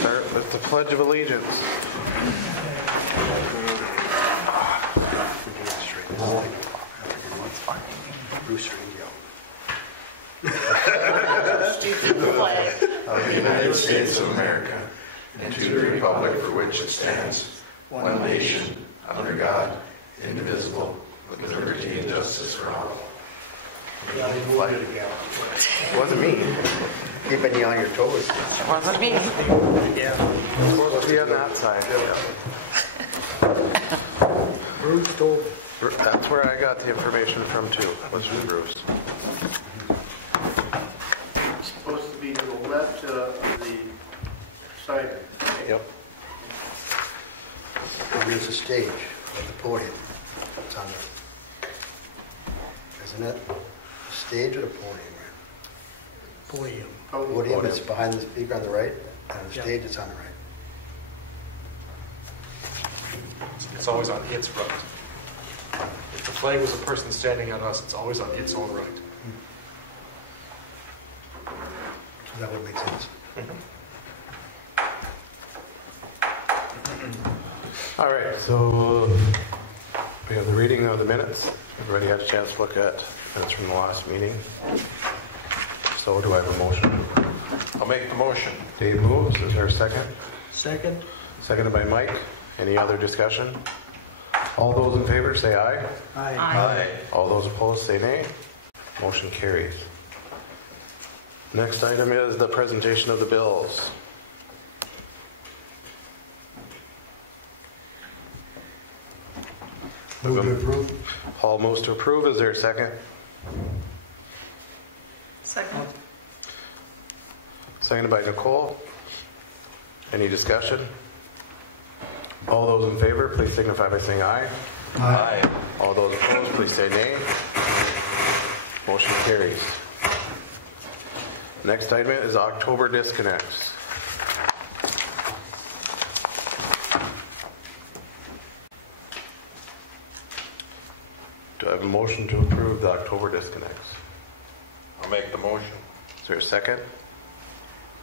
Start with the Pledge of Allegiance. Bruce Radio. Of the United States of America, and to the republic for which it stands, one nation, under God, indivisible, with liberty and justice for all. It wasn't me. Keeping you on your toes. It wasn't me. Yeah. It's supposed to be on that side. Bruce told me. That's where I got the information from too. Was from Bruce. It's supposed to be to the left of the side. Yep. There's a stage at the podium. It's on the, isn't it? The stage or the podium? Podium. Podium is behind the speaker on the right, and the stage is on the right. It's always on its right. If the flag was a person standing at us, it's always on its own right. So that would make sense. All right, so we have the reading of the minutes. Everybody had a chance to look at minutes from the last meeting. So do I have a motion? I'll make the motion. Dave moves. Is there a second? Second. Seconded by Mike. Any other discussion? All those in favor say aye. Aye. Aye. All those opposed say nay. Motion carries. Next item is the presentation of the bills. Move to approve. Paul moves to approve. Is there a second? Second. Seconded by Nicole. Any discussion? All those in favor, please signify by saying aye. Aye. All those opposed, please say nay. Motion carries. Next item is October disconnects. Do I have a motion to approve the October disconnects? I'll make the motion. Is there a second?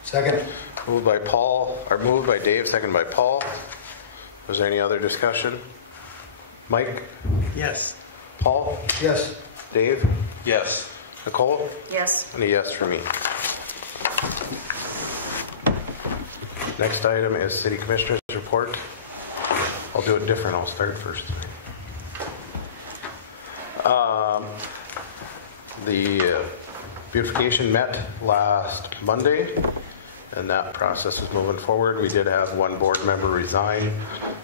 Second. Moved by Paul, or moved by Dave, second by Paul. Was there any other discussion? Mike? Yes. Paul? Yes. Dave? Yes. Nicole? Yes. And a yes for me. Next item is City Commissioner's report. I'll do it different. I'll start first. The beautification met last Monday, and that process is moving forward. We did have one board member resign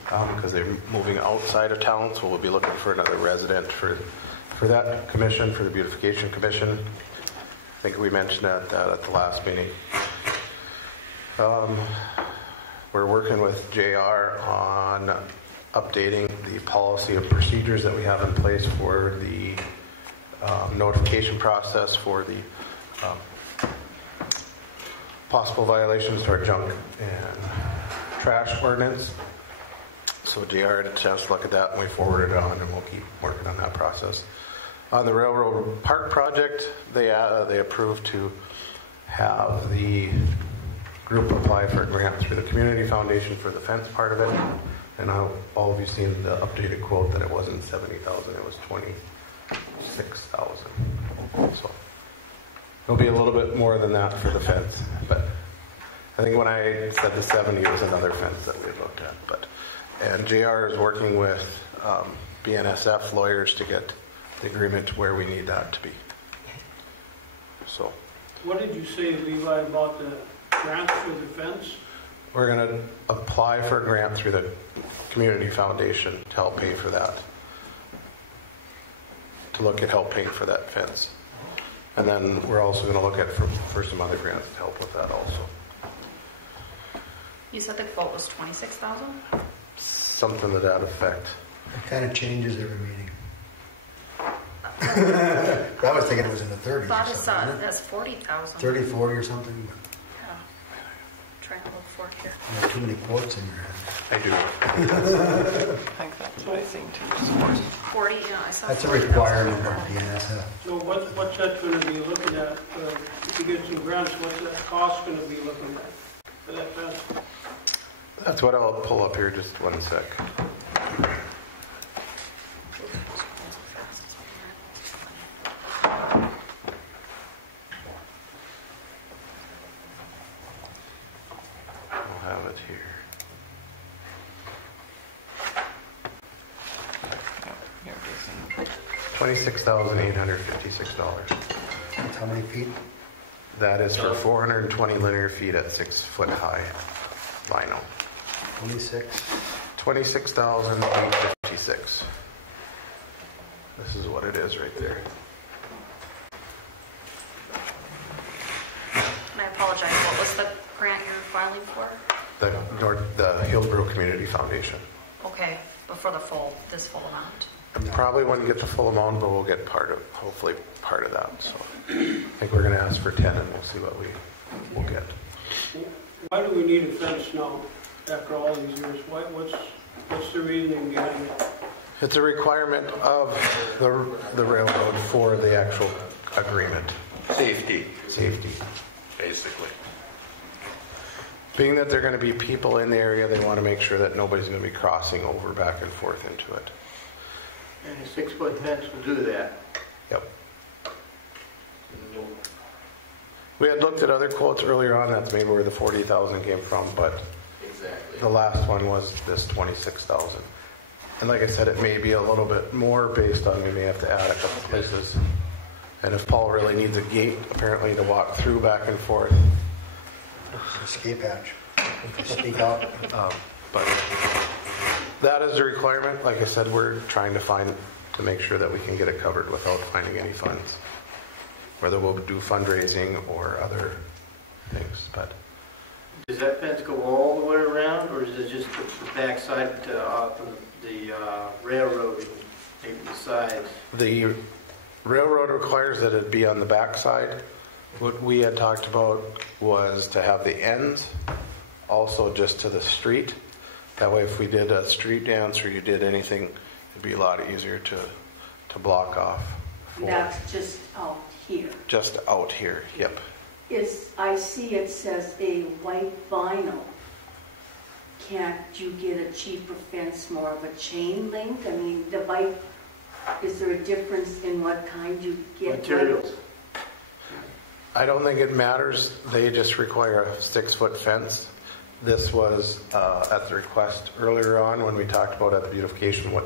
because they're moving outside of town, so we'll be looking for another resident for that commission, for the beautification commission. I think we mentioned that at the last meeting. We're working with JR on updating the policy and procedures that we have in place for the notification process for the possible violations to our junk and trash ordinance. So JR had a chance to look at that and we forwarded it on, and we'll keep working on that process. On the Railroad Park project, they approved to have the group apply for a grant through the Community Foundation for the fence part of it. And all of you seen the updated quote that it wasn't $70,000, it was $26,000. So it'll be a little bit more than that for the fence, but I think when I said the 70, it was another fence that we looked at. And JR is working with BNSF lawyers to get the agreement to where we need that to be. So What did you say, Levi, about the grants for the fence? we're going to apply for a grant through the Community Foundation to help pay for that, to look at help paying for that fence. And then we're also going to look at for some other grants to help with that also. You said the quote was $26,000? Something to that effect. It kind of changes every meeting. I was thinking it was in the 30s. I thought I or saw something, it as 40,000. 30, 40 or something. Yeah. Trying to look for it here. You have too many quotes in your head. I do. I think that's what I think too. 40, yeah, I saw That's a 40,000. requirement of BNSF. So what's that going to be looking at? If you get some grants, what's that cost going to be looking at for that fence? That's what I'll pull up here, just one sec. I'll have it here. Here it is. $26,856. That's how many feet? That is for 420 linear feet at 6 foot high vinyl. 26. 26,856. This is what it is right there. And I apologize, what was the grant you're filing for? The Hillsboro Community Foundation. Okay, but for this full amount. Probably wouldn't get the full amount, but we'll get hopefully part of that. So I think we're going to ask for 10 and we'll see what we'll get. Why do we need a fence now, after all these years? What's the reasoning behind it? It's a requirement of the railroad for the actual agreement. Safety, Basically. Being that there are going to be people in the area, they want to make sure that nobody's going to be crossing over back and forth into it. And a 6-foot fence will do that. Yep. We had looked at other quotes earlier on. That's maybe where the 40,000 came from, but the last one was this 26,000. And like I said, it may be a little bit more based on we may have to add a couple places. And if Paul really needs a gate, apparently, to walk through back and forth. Escape hatch. Sneak out. But that is the requirement. Like I said, we're trying to make sure that we can get it covered without finding any funds. Whether we'll do fundraising or other things. But Does that fence go all the way around, or is it just the back side from the railroad and maybe the sides? the railroad requires that it be on the back side. What we had talked about was to have the ends also just to the street. That way, if we did a street dance or you did anything, it'd be a lot easier to block off. That's just out here. Just out here, yep. I see it says a white vinyl. Can't you get a cheaper fence, more of a chain link? I mean, the white, is there a difference in what kind you get? Materials. I don't think it matters. They just require a 6-foot fence. This was at the request earlier on when we talked about at the beautification what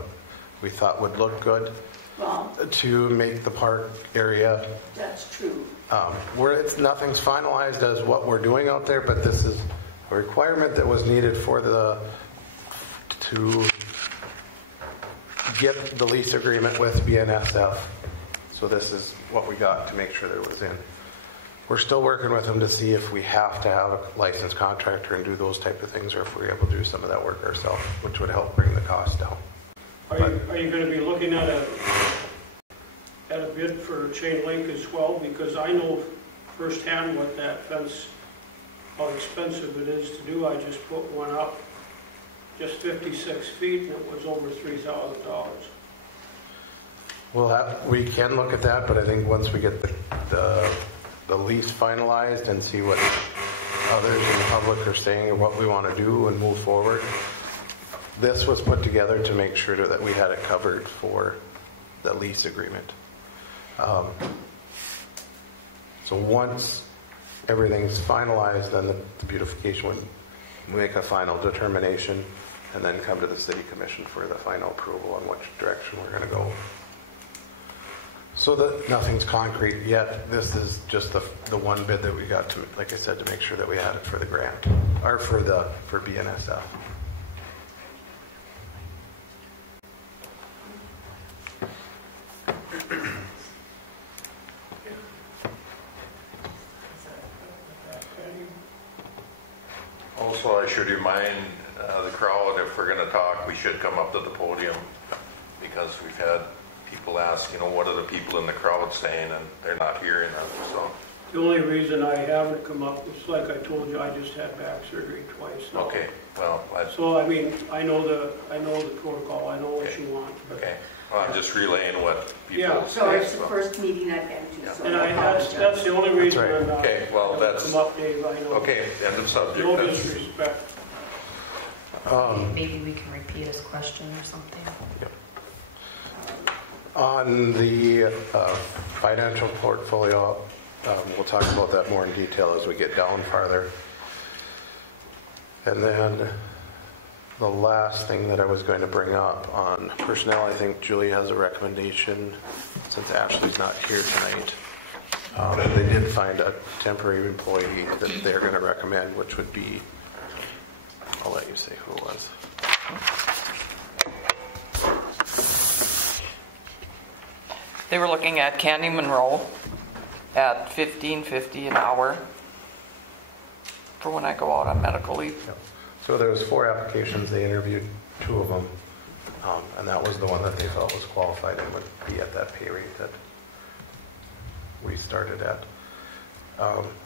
we thought would look good. Well, to make the park area. that's true. Nothing's finalized as what we're doing out there, but this is a requirement that was needed to get the lease agreement with BNSF. So this is what we got to make sure that it was in. We're still working with them to see if we have to have a licensed contractor and do those type of things, or if we're able to do some of that work ourselves, which would help bring the cost down. Are you going to be looking at a bid for chain link as well? Because I know firsthand what that fence, how expensive it is to do. I just put one up, just 56 feet, and it was over $3,000. Well, we can look at that, but I think once we get the lease finalized and see what others in the public are saying and what we want to do and move forward. This was put together to make sure that we had it covered for the lease agreement. So once everything's finalized, then the beautification would make a final determination and then come to the city commission for the final approval on which direction we're going to go. So that nothing's concrete yet. This is just the one bid that we got to, like I said, to make sure that we had it for the grant or for BNSF. Also, I should remind the crowd, if we're going to talk, we should come up to the podium, because we've had people ask, what are the people in the crowd saying, and they're not hearing us. So The only reason I haven't come up is, like I told you, I just had back surgery twice. So. okay, well, So I mean, I know the protocol. I know what you want. okay. Well, I'm just relaying what people Yeah. say. So it's the first meeting I've been to, so And I apologize. that's the only reason That's right. I'm not Okay, well, that's come up, Dave. I know. Okay, end of subject. No That's- disrespect. Maybe we can repeat his question or something. On the financial portfolio, we'll talk about that more in detail as we get down farther. And then the last thing that I was going to bring up on personnel, I think Julie has a recommendation, since Ashley's not here tonight. They did find a temporary employee that they're going to recommend, which would be, I'll let you say who it was. They were looking at Candy Monroe at $15.50 an hour for when I go out on medical leave. Yep. So there was 4 applications. They interviewed 2 of them, and that was the one that they felt was qualified and would be at that pay rate that we started at.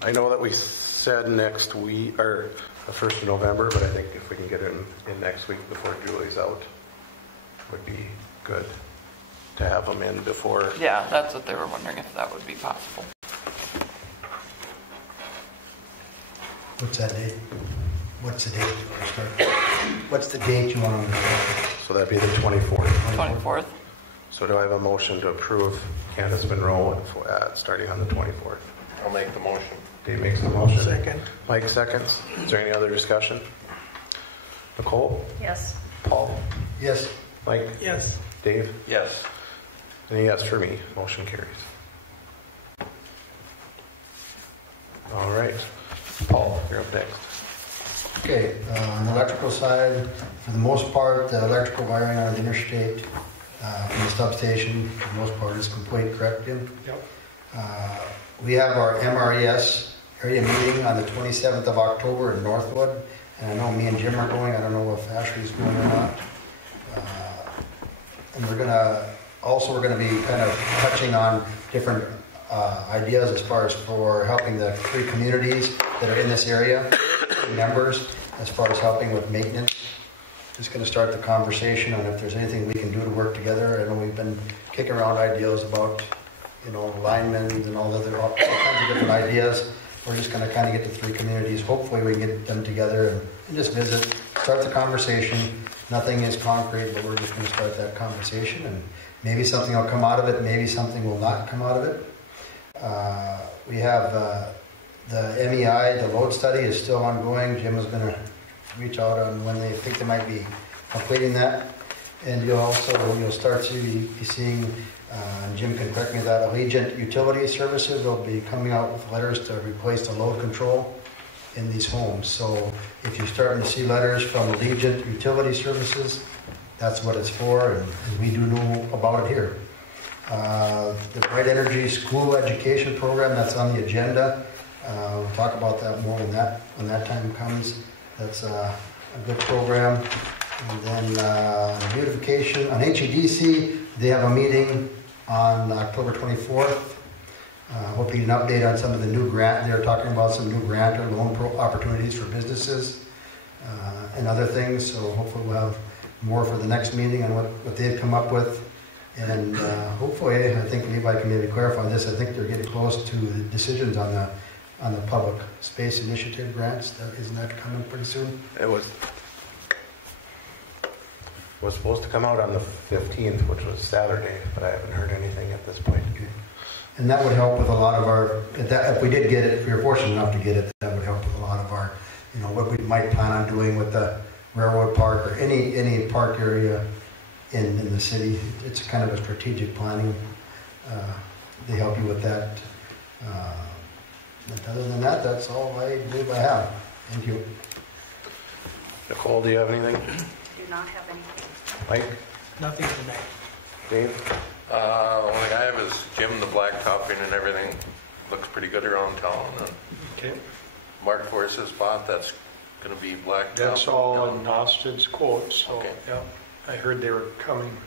I know that we said next week, or the 1st of November, but I think if we can get it in next week before Julie's out, would be good to have them in before. Yeah, that's what they were wondering, if that would be possible. What's that date? What's the date you want to start? What's the date you want them to start? So that'd be the 24th. 24th. So do I have a motion to approve Candace Monroe starting on the 24th? I'll make the motion. Dave makes the motion. Second. Mike seconds. Is there any other discussion? Nicole? Yes. Paul? Yes. Mike? Yes. Dave? Yes. And a yes for me. Motion carries. All right. Paul, you're up next. Okay, on the electrical side, for the most part, the electrical wiring on the interstate from the substation, for the most part, is complete, correct, Jim? Yep. We have our MRES area meeting on the 27th of October in Northwood, and I know me and Jim are going. I don't know if Ashley's going or not. And we're gonna be kind of touching on different ideas as far as for helping the 3 communities that are in this area, members, as far as helping with maintenance. Just going to start the conversation on if there's anything we can do to work together. I know we've been kicking around ideas about, linemen and all kinds of different ideas. We're just going to kind of get the 3 communities. Hopefully we can get them together and just visit, start the conversation. Nothing is concrete, but we're just going to start that conversation, and maybe something will come out of it, maybe something will not come out of it. We have the MEI, the load study is still ongoing. Jim is going to reach out on when they think they might be completing that. And you'll start to be seeing, and Jim can correct me that, Allegiant Utility Services will be coming out with letters to replace the load control in these homes. So if you're starting to see letters from Allegiant Utility Services, that's what it's for, and we do know about it here. The Bright Energy School Education Program, that's on the agenda. We'll talk about that more when that time comes. That's a good program. And then beautification on HEDC, they have a meeting on October 24th. Hoping an update on some of the new grant. They're talking about some new grant or loan opportunities for businesses and other things. So hopefully we'll have more for the next meeting on what they've come up with. And hopefully, I think Levi can maybe clarify this. I think they're getting close to the decisions on the public space initiative grants. Isn't that coming pretty soon? It was supposed to come out on the 15th, which was Saturday, but I haven't heard anything at this point. Okay. And that would help with a lot of our, if we did get it, if we were fortunate enough to get it, that would help with a lot of our, what we might plan on doing with the railroad park or any park area in the city. It's kind of a strategic planning. They help you with that. But other than that, that's all I believe I have. Thank you. Nicole, do you have anything? Do not have anything. Mike? Nothing tonight. Dave? Only I have is Jim, the blacktopping and everything looks pretty good around town. And Okay. Mark Force's spot, that's going to be blacktop. That's all on Austin's quote, so, Okay. yeah. I heard they were coming.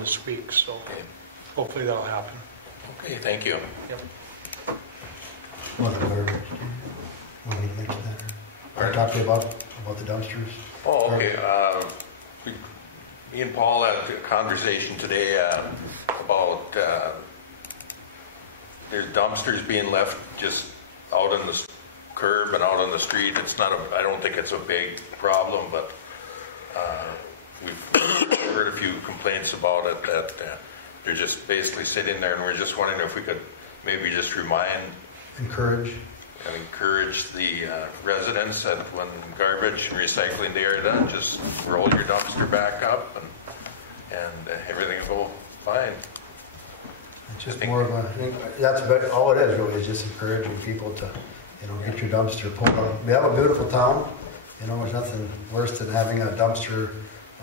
This week, so Okay. hopefully that'll happen. Okay, thank you. Yep. Well, the garbage. Want me to mention that? Or talk to you about the dumpsters? Oh, okay. Me and Paul had a conversation today about there's dumpsters being left just out in the curb and out on the street. It's not I don't think it's a big problem, but we've heard a few complaints about it that they're just basically sitting there, and we're just wondering if we could maybe just Encourage the residents that when garbage and recycling day are done, just roll your dumpster back up and everything will go fine. It's just more of that's about all it is really, is just encouraging people to, get your dumpster pulled out. We have a beautiful town, there's nothing worse than having a dumpster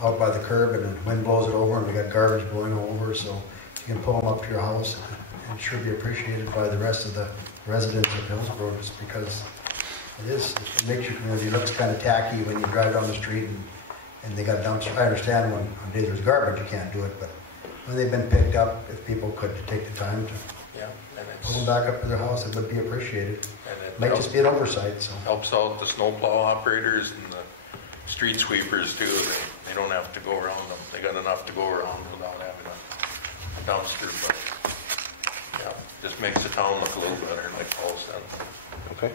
out by the curb and the wind blows it over and we got garbage blowing over, so you can pull them up to your house and should be appreciated by the rest of the residents of Hillsboro, just because it makes your community looks kind of tacky when you drive down the street and they got dumpsters. I understand when on days there's garbage you can't do it, but when they've been picked up, if people could take the time to pull them back up to their house, it would be appreciated. And it might just be an oversight. So helps out the snowplow operators and the street sweepers too. They don't have to go around them. They got enough to go around without having a dumpster. But just makes the town look a little better, like Paul said. Okay.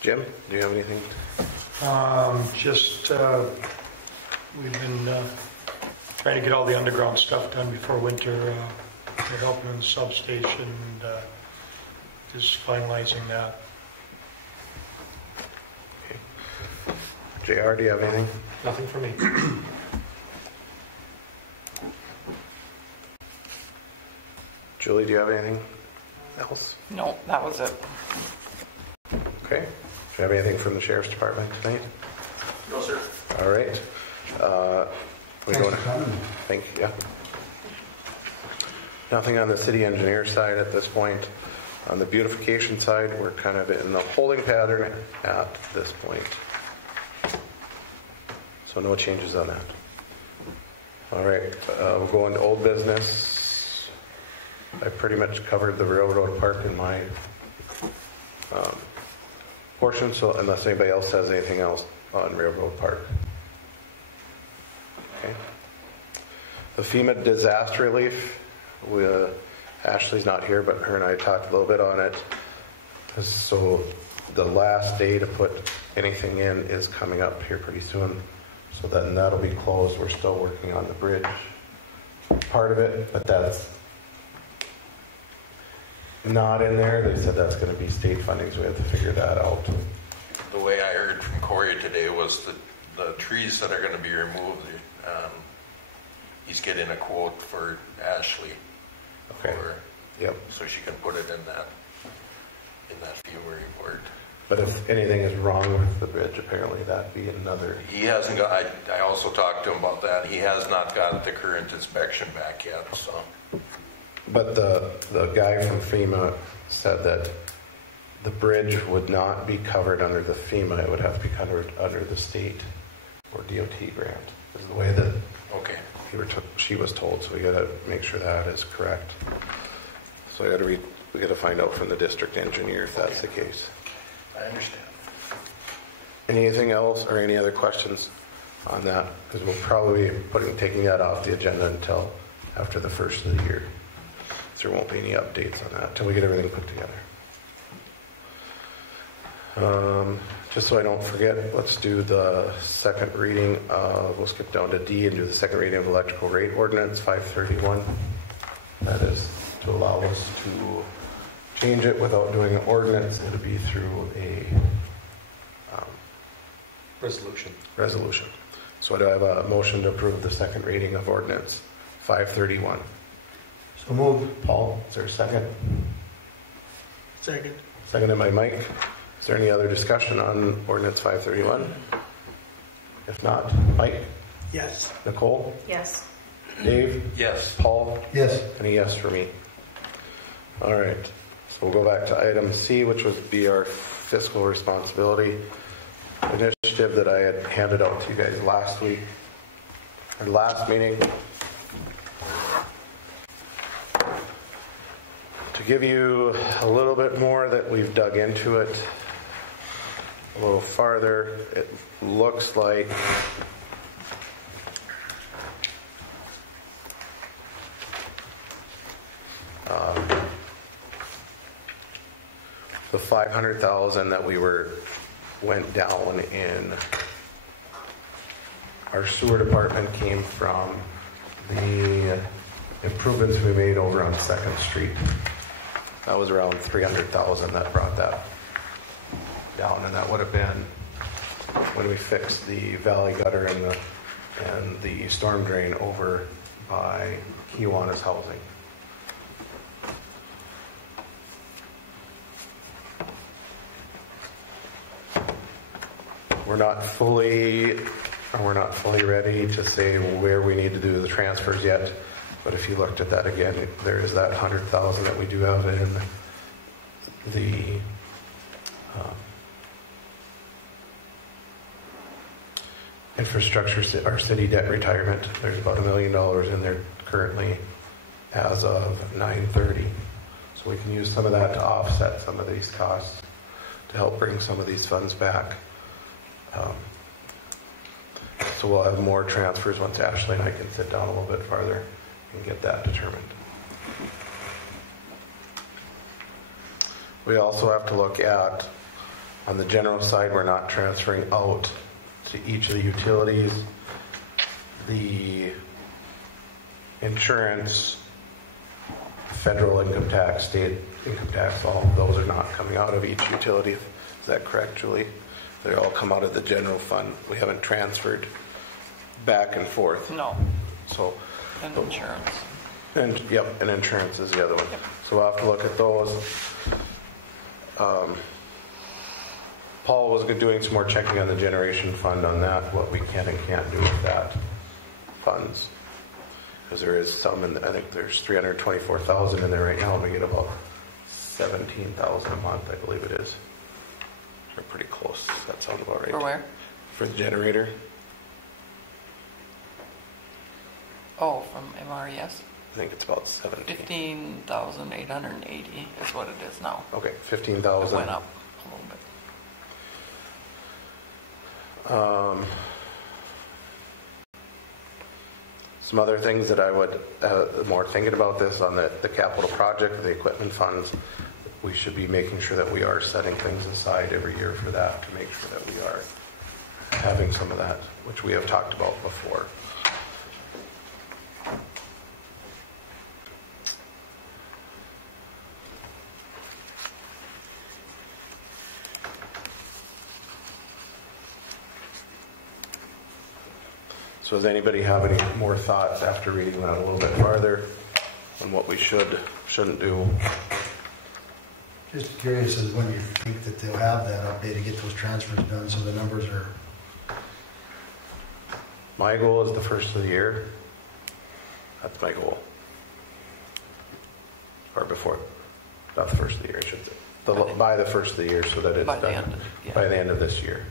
Jim, do you have anything? We've been trying to get all the underground stuff done before winter. We're helping in the substation and just finalizing that. Okay. JR, do you have anything? Nothing for me. Julie, do you have anything else? No, that was it. Okay. Do you have anything from the Sheriff's Department tonight? No, sir. All right. thanks for coming. Thank you. Yeah. Nothing on the city engineer side at this point. On the beautification side, we're kind of in the holding pattern at this point. So no changes on that. All right. We'll go into old business. I pretty much covered the railroad park in my portion, so unless anybody else has anything else on railroad park. Okay. The FEMA disaster relief, Ashley's not here, but her and I talked a little bit on it. So the last day to put anything in is coming up here pretty soon. So then that'll be closed. We're still working on the bridge part of it, but that's not in there. They said that's going to be state funding, so we have to figure that out. The way I heard from Corey today was that the trees that are going to be removed, he's getting a quote for Ashley. Okay. Yep. So she can put it in that FEMA report. But if anything is wrong with the bridge, apparently that'd be another. He hasn't got. I also talked to him about that. He has not got the current inspection back yet. So. But the guy from FEMA said that the bridge would not be covered under the FEMA. It would have to be covered under the state or DOT grant. Is the way that she was told. So we got to make sure that is correct. So we got to find out from the district engineer if that's the case. I understand. Anything else or any other questions on that? Because we'll probably be taking that off the agenda until after the first of the year. So there won't be any updates on that until we get everything put together. Just so I don't forget, let's do the second reading. We'll skip down to D and do the second reading of electrical rate ordinance 531. That is to allow us to change it without doing an ordinance. It'll be through a resolution. So do I have a motion to approve the second reading of ordinance 531? So moved. Paul, is there a second? Second. Seconded by Mike. Is there any other discussion on ordinance 531? If not, Mike? Yes. Nicole? Yes. Dave? Yes. Paul? Yes. And a yes for me. All right. So we'll go back to item C, which would be our fiscal responsibility initiative that I had handed out to you guys last week, or last meeting. To give you a little bit more that we've dug into it a little farther, it looks like the $500,000 that went down in our sewer department came from the improvements we made over on 2nd Street. That was around $300,000 that brought that down, and that would have been when we fixed the valley gutter and the storm drain over by Kiwanis housing. We're not fully ready to say where we need to do the transfers yet, but if you looked at that again, there is that $100,000 that we do have in the infrastructure, our city debt retirement. There's about $1 million in there currently as of 9/30. So we can use some of that to offset some of these costs to help bring some of these funds back. So we'll have more transfers once Ashley and I can sit down a little bit farther and get that determined. We also have to look at, on the general side, we're not transferring out to each of the utilities. The insurance, federal income tax, state income tax, all of those are not coming out of each utility. Is that correct, Julie? They all come out of the general fund. We haven't transferred back and forth. No. So, And insurance. and insurance is the other one. Yep. So we'll have to look at those. Paul was doing some more checking on the generation fund on that, what we can and can't do with that funds. Because there is some, I think there's $324,000 in there right now, and we get about $17,000 a month, I believe it is. We're pretty close. That sounds about right. For where? For the generator. Oh, from MRES? I think it's about 17. 15,880 is what it is now. Okay, It 15,000. went up a little bit. Some other things that I would, more thinking about this on the capital project, the equipment funds, we should be making sure that we are setting things aside every year for that, to make sure that we are having some of that, which we have talked about before. So does anybody have any more thoughts after reading that a little bit farther on what we shouldn't do? Just curious as when you think that they'll have that update to get those transfers done so the numbers are... My goal is the first of the year. That's my goal. Or before. Not the first of the year, I should say. By the first of the year so that it's By the done end, yeah. by the end of this year.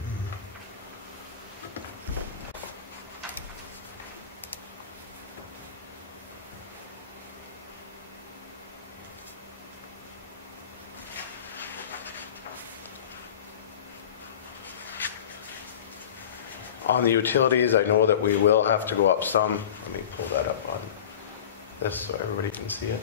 On the utilities, I know that we will have to go up some. Let me pull that up on this so everybody can see it.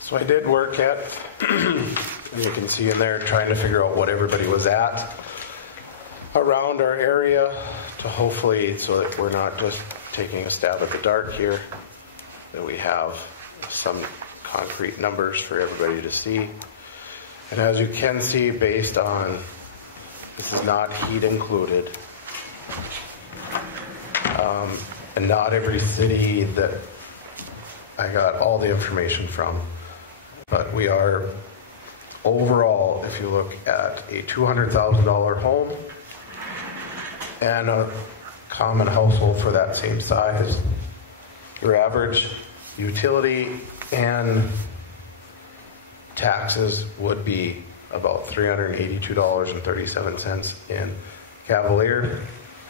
So I did work at, as you can see in there, trying to figure out what everybody was at around our area to hopefully, so that we're not just taking a stab at the dark here, that we have some concrete numbers for everybody to see. And as you can see, based on, this is not heat included, and not every city that I got all the information from. But we are, overall, if you look at a $200,000 home and a common household for that same size, your average utility and taxes would be about $382.37 in Cavalier,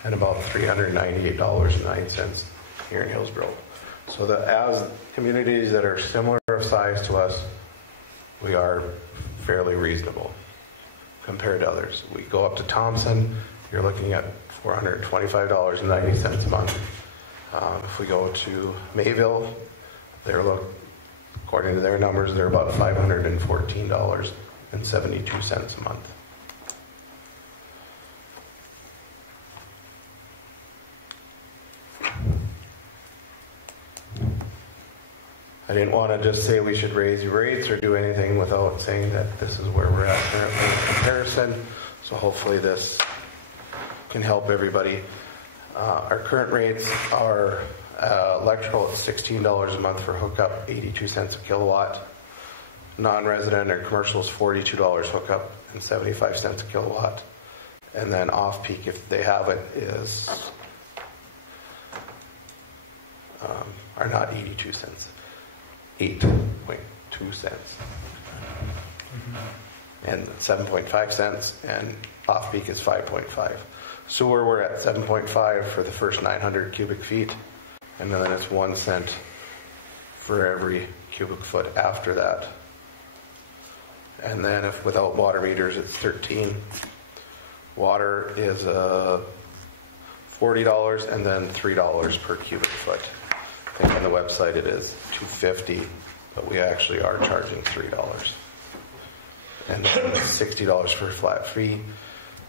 and about $398.09 here in Hillsboro. So that as communities that are similar of size to us, we are fairly reasonable compared to others. We go up to Thompson, you're looking at $425.90 a month. If we go to Mayville, according to their numbers, they're about $514.72 a month. I didn't want to just say we should raise rates or do anything without saying that this is where we're at currently in comparison. So hopefully this can help everybody. Our current rates are electrical at $16 a month for hookup, 82 cents a kilowatt. Non-resident or commercial is $42 hookup and 75 cents a kilowatt. And then off-peak, if they have it, is are not 82 cents. 8.2 cents and 7.5 cents, and off-peak is 5.5. Sewer, we're at 7.5 for the first 900 cubic feet, and then it's 1 cent for every cubic foot after that. And then if without water meters, it's 13. Water is $40 and then $3 per cubic foot. I think on the website it is $2.50, but we actually are charging $3. And then $60 for a flat fee.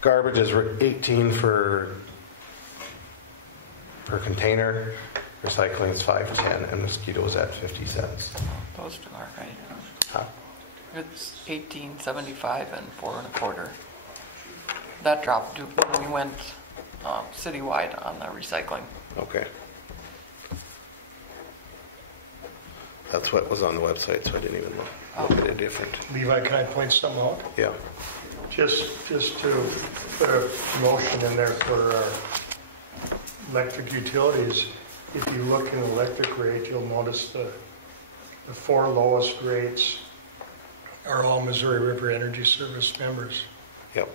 Garbage is $18 per container. Recycling is $5.10, and mosquitoes at 50 cents. Those two are right. Huh? It's $18.75 and $4.25. That dropped to when we went citywide on the recycling. Okay. That's what was on the website, so I didn't even look at it different. Levi, can I point something out? Yeah. Just to put a motion in there for our electric utilities, if you look in the electric rate, you'll notice the 4 lowest rates are all Missouri River Energy Service members. Yep.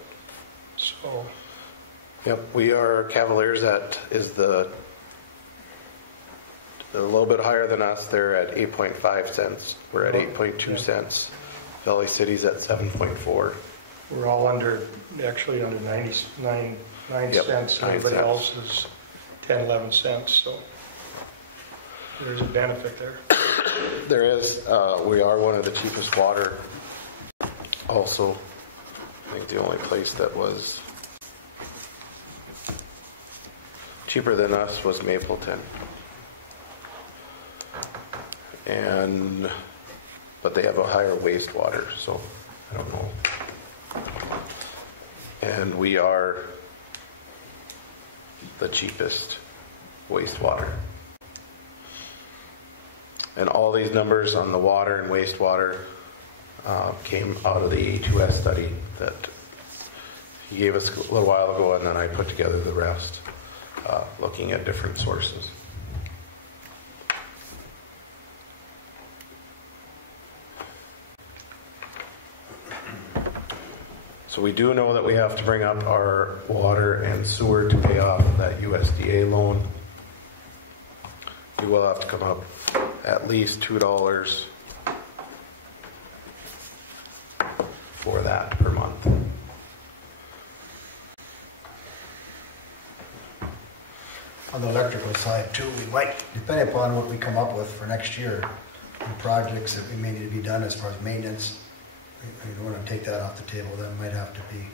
So. Yep, we are Cavaliers. That is they're a little bit higher than us. They're at 8.5 cents. We're at 8.2 cents. Valley City's at 7.4. We're all under 99 cents. Everybody else is 10, 11 cents. So there's a benefit there. There is. We are one of the cheapest water. Also, I think the only place that was cheaper than us was Mapleton. But they have a higher wastewater, so I don't know. And we are the cheapest wastewater. And all these numbers on the water and wastewater came out of the A2S study that he gave us a little while ago, and then I put together the rest, looking at different sources. So we do know that we have to bring up our water and sewer to pay off that USDA loan. We will have to come up at least $2 for that per month. On the electrical side too, we might, depending upon what we come up with for next year, and projects that we may need to be done as far as maintenance, we don't want to take that off the table. That might have to be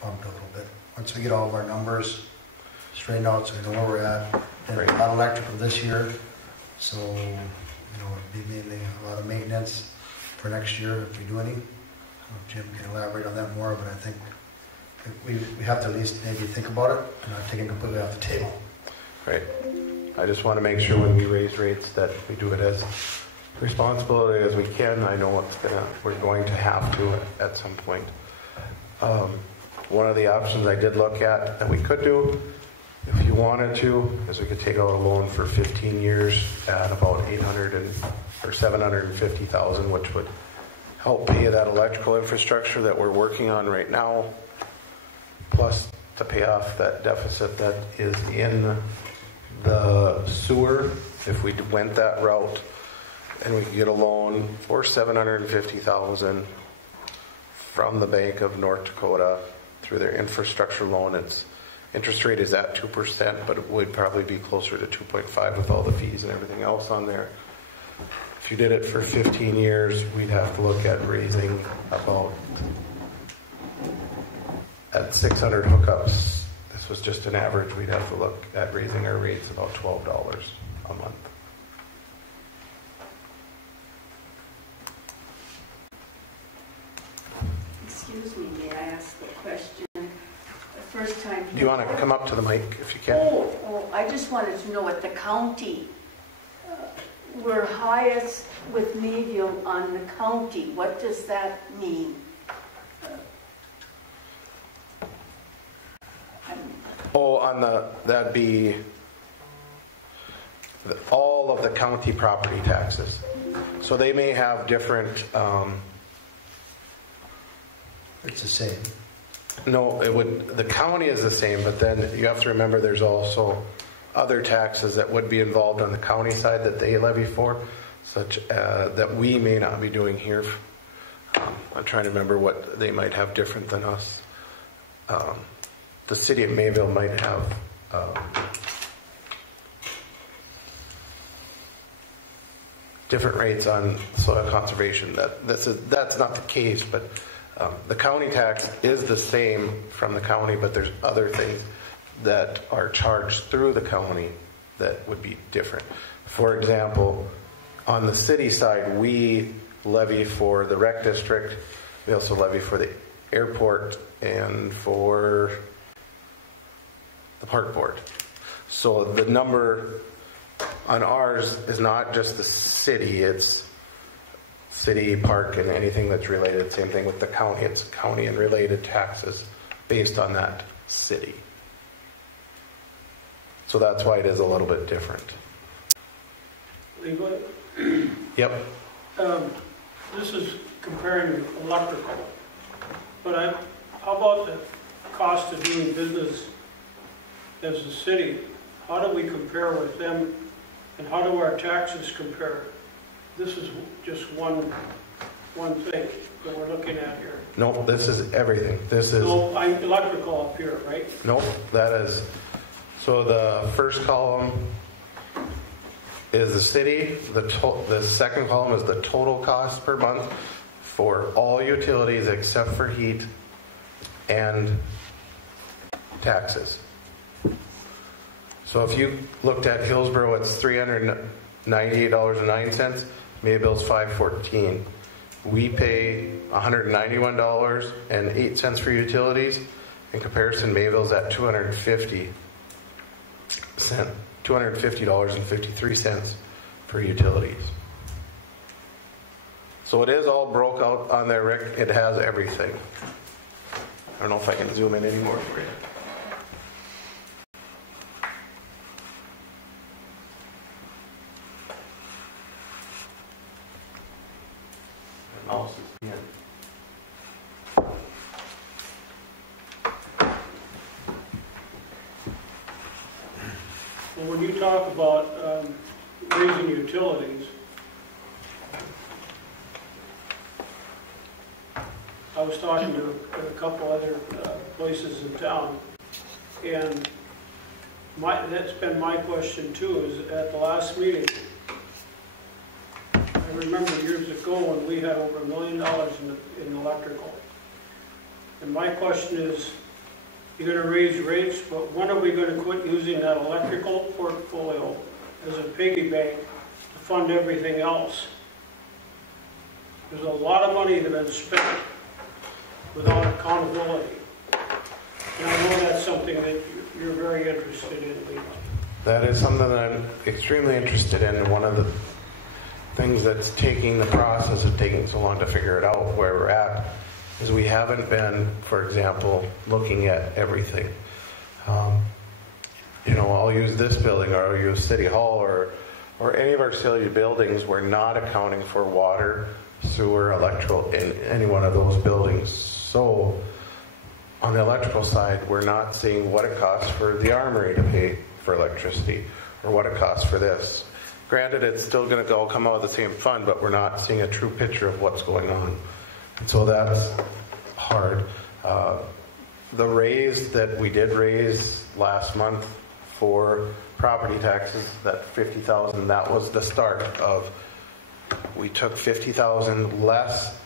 bumped a little bit. Once we get all of our numbers straightened out so we know where we're at, then a lot of electrical this year, so it'd be mainly a lot of maintenance for next year if we do any. I don't know if Jim can elaborate on that more, but I think we have to at least maybe think about it and not take it completely off the table. Right. I just want to make sure when we raise rates that we do it as responsibility as we can. I know we're going to have to at some point. One of the options I did look at that we could do, if you wanted to, is we could take out a loan for 15 years at about $750,000, which would help pay that electrical infrastructure that we're working on right now, plus to pay off that deficit that is in the sewer if we went that route, and we could get a loan for $750,000 from the Bank of North Dakota through their infrastructure loan. Its interest rate is at 2%, but it would probably be closer to 2.5 with all the fees and everything else on there. If you did it for 15 years, we'd have to look at raising about, at 600 hookups, this was just an average, we'd have to look at raising our rates about $12 a month. Excuse me, may I ask a question? The first time... Do you want to come up to the mic if you can? Oh, I just wanted to know what the county, we're highest with Mayville on the county. What does that mean? That'd be all of the county property taxes. So they may have different... It's the same. No, the county is the same, but then you have to remember there's also other taxes that would be involved on the county side that they levy for, such that we may not be doing here. I'm trying to remember what they might have different than us. The city of Mayville might have different rates on soil conservation. That's not the case, but the county tax is the same from the county, but there's other things that are charged through the county that would be different. For example, on the city side, we levy for the rec district. We also levy for the airport and for the park board. So the number on ours is not just the city, it's city, park, and anything that's related. Same thing with the county. It's county and related taxes based on that city. So that's why it is a little bit different. Levi? Yep. This is comparing electrical, but how about the cost of doing business as a city? How do we compare with them, and how do our taxes compare? This is just one thing that we're looking at here. No, this is everything. This is... No, I'm electrical up here, right? No, that is... So the first column is the city. The second column is the total cost per month for all utilities except for heat and taxes. So if you looked at Hillsboro, it's $398.09. Mayville's $514. We pay $191.08 for utilities. In comparison, Mayville's at $250.53 for utilities. So it is all broke out on there, Rick. It has everything. I don't know if I can zoom in anymore for you. Well, when you talk about raising utilities, I was talking to a couple other places in town, and that's been my question too, is at the last meeting, I remember years ago when we had over $1 million in electrical. And my question is, you're going to raise rates, but when are we going to quit using that electrical portfolio as a piggy bank to fund everything else? There's a lot of money that's been spent without accountability. And I know that's something that you're very interested in, Levi. That is something that I'm extremely interested in, and one of the things that's taking the process of taking so long to figure it out where we're at is we haven't been, for example, looking at everything. I'll use this building, or I'll use City Hall, or any of our city buildings. We're not accounting for water, sewer, electrical in any one of those buildings. So on the electrical side, we're not seeing what it costs for the armory to pay for electricity or what it costs for this. Granted, it's still going to all come out of the same fund, but we're not seeing a true picture of what's going on. And so that's hard. The raise that we did raise last month for property taxes, that 50,000, that was the start of, we took 50,000 less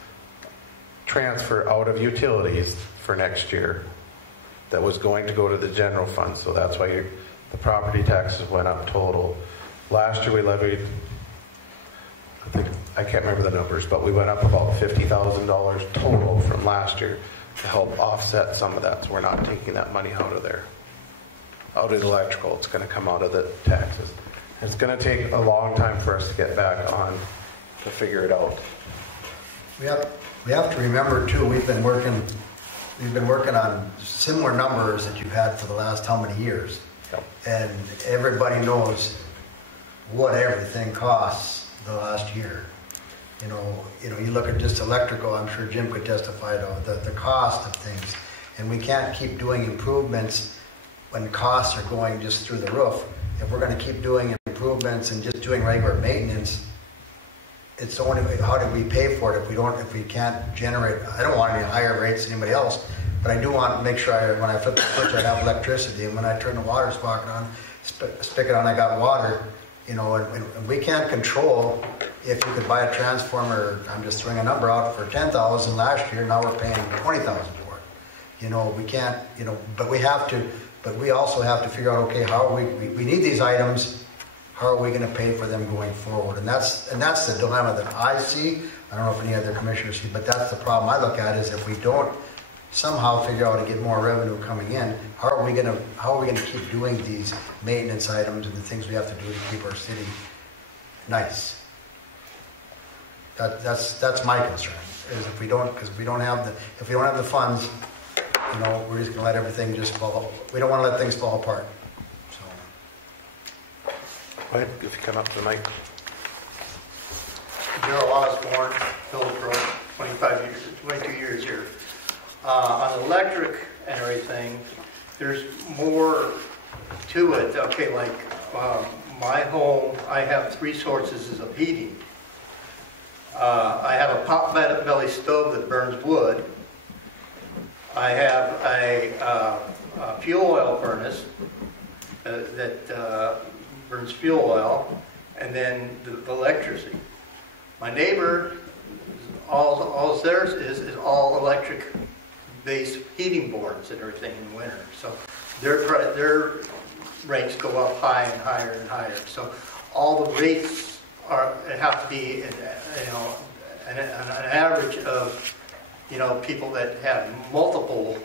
transfer out of utilities for next year that was going to go to the general fund. So that's why the property taxes went up total. Last year we levied, I can't remember the numbers, but we went up about $50,000 total from last year to help offset some of that. So we're not taking that money out of there, out of the electrical. It's going to come out of the taxes. It's going to take a long time for us to get back on to figure it out. We have to remember too, we've been working on similar numbers that you've had for the last how many years. Yep. And everybody knows what everything costs the last year. You know, you look at just electrical, I'm sure Jim could testify to the cost of things. And we can't keep doing improvements when costs are going just through the roof. If we're going to keep doing improvements and just doing regular maintenance, it's only, how do we pay for it if we can't generate? I don't want any higher rates than anybody else, but I do want to make sure when I flip the switch I have electricity, and when I turn the water spigot on, I got water. You know, and we can't control if you could buy a transformer. I'm just throwing a number out for $10,000 last year. Now we're paying $20,000 for it. You know, we can't. You know, but we have to. But we also have to figure out, okay, how are we need these items. How are we going to pay for them going forward? And that's the dilemma that I see. I don't know if any other commissioners see, but that's the problem I look at is if we don't somehow figure out how to get more revenue coming in, how are we going to keep doing these maintenance items and the things we have to do to keep our city nice? That's my concern. Is if we don't have the funds, you know, we're just going to let everything just fall. We don't want to let things fall apart. Go ahead, if you come up to the mic. Gerald Osborne, Hillsboro, 22 years here. On electric and everything, there's more to it. Okay, like my home, I have 3 sources of heating. I have a pot belly stove that burns wood. I have a fuel oil furnace that burns fuel oil, and then the electricity. My neighbor, all theirs is all electric-based heating boards and everything in the winter. So their rates go up high and higher and higher. So all the rates have to be, an average of, people that have multiple,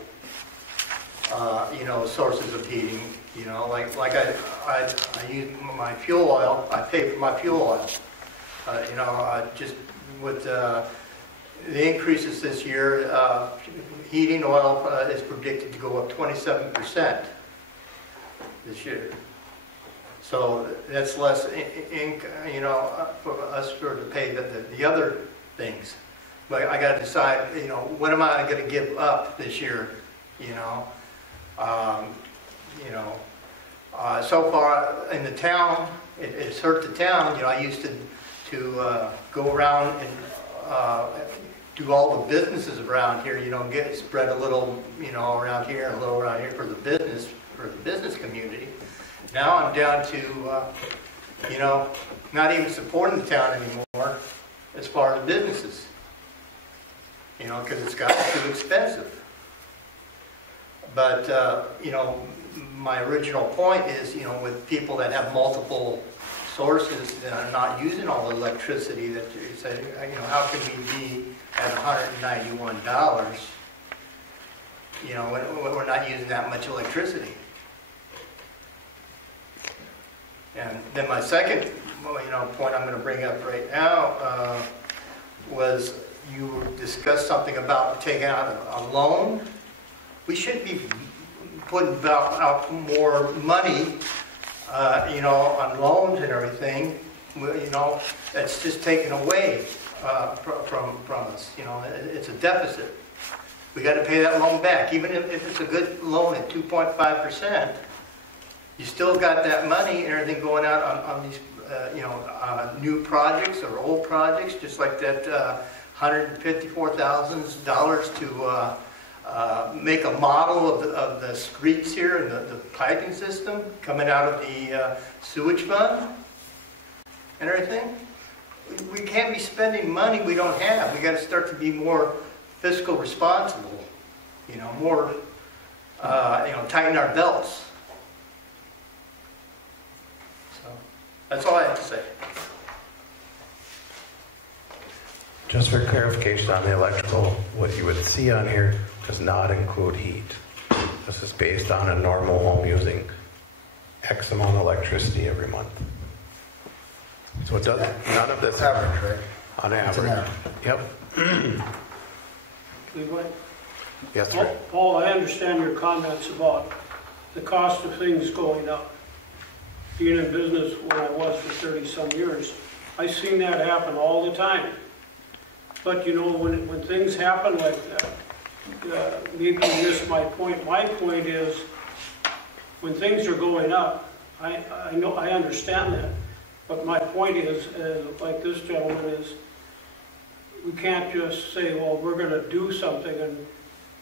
sources of heating. Like I use my fuel oil. I pay for my fuel oil. Just with the increases this year, heating oil is predicted to go up 27% this year. So that's less, for us to pay the other things. But I got to decide, what am I going to give up this year? So far in the town, it's hurt the town. I used to go around and do all the businesses around here. Get spread a little, around here and a little around here for the business community. Now I'm down to, not even supporting the town anymore as far as businesses. Because it's gotten too expensive. But, my original point is, with people that have multiple sources that are not using all the electricity that you say, how can we be at $191, when we're not using that much electricity? And then my second, point I'm going to bring up right now was you discussed something about taking out a loan. We should be putting out more money, on loans and everything. That's just taken away. from us. You know, it's a deficit. We got to pay that loan back, even if it's a good loan at 2.5%. You still got that money and everything going out on these, new projects or old projects, just like that $154,000 to make a model of the streets here and the piping system coming out of the sewage fund and everything. We can't be spending money we don't have. We got to start to be more fiscal responsible, more, tighten our belts. So that's all I have to say. Just for clarification on the electrical, what you would see on here does not include heat. This is based on a normal home using X amount of electricity every month. So it doesn't, none of this. Average, right? On average. Yep. Yes, sir. Paul, I understand your comments about the cost of things going up. Being in business when I was for 30-some years, I've seen that happen all the time. But when things happen like that, maybe you missed my point. My point is, when things are going up, I know, I understand that. But my point is, like this gentleman is, we can't just say, well, we're going to do something and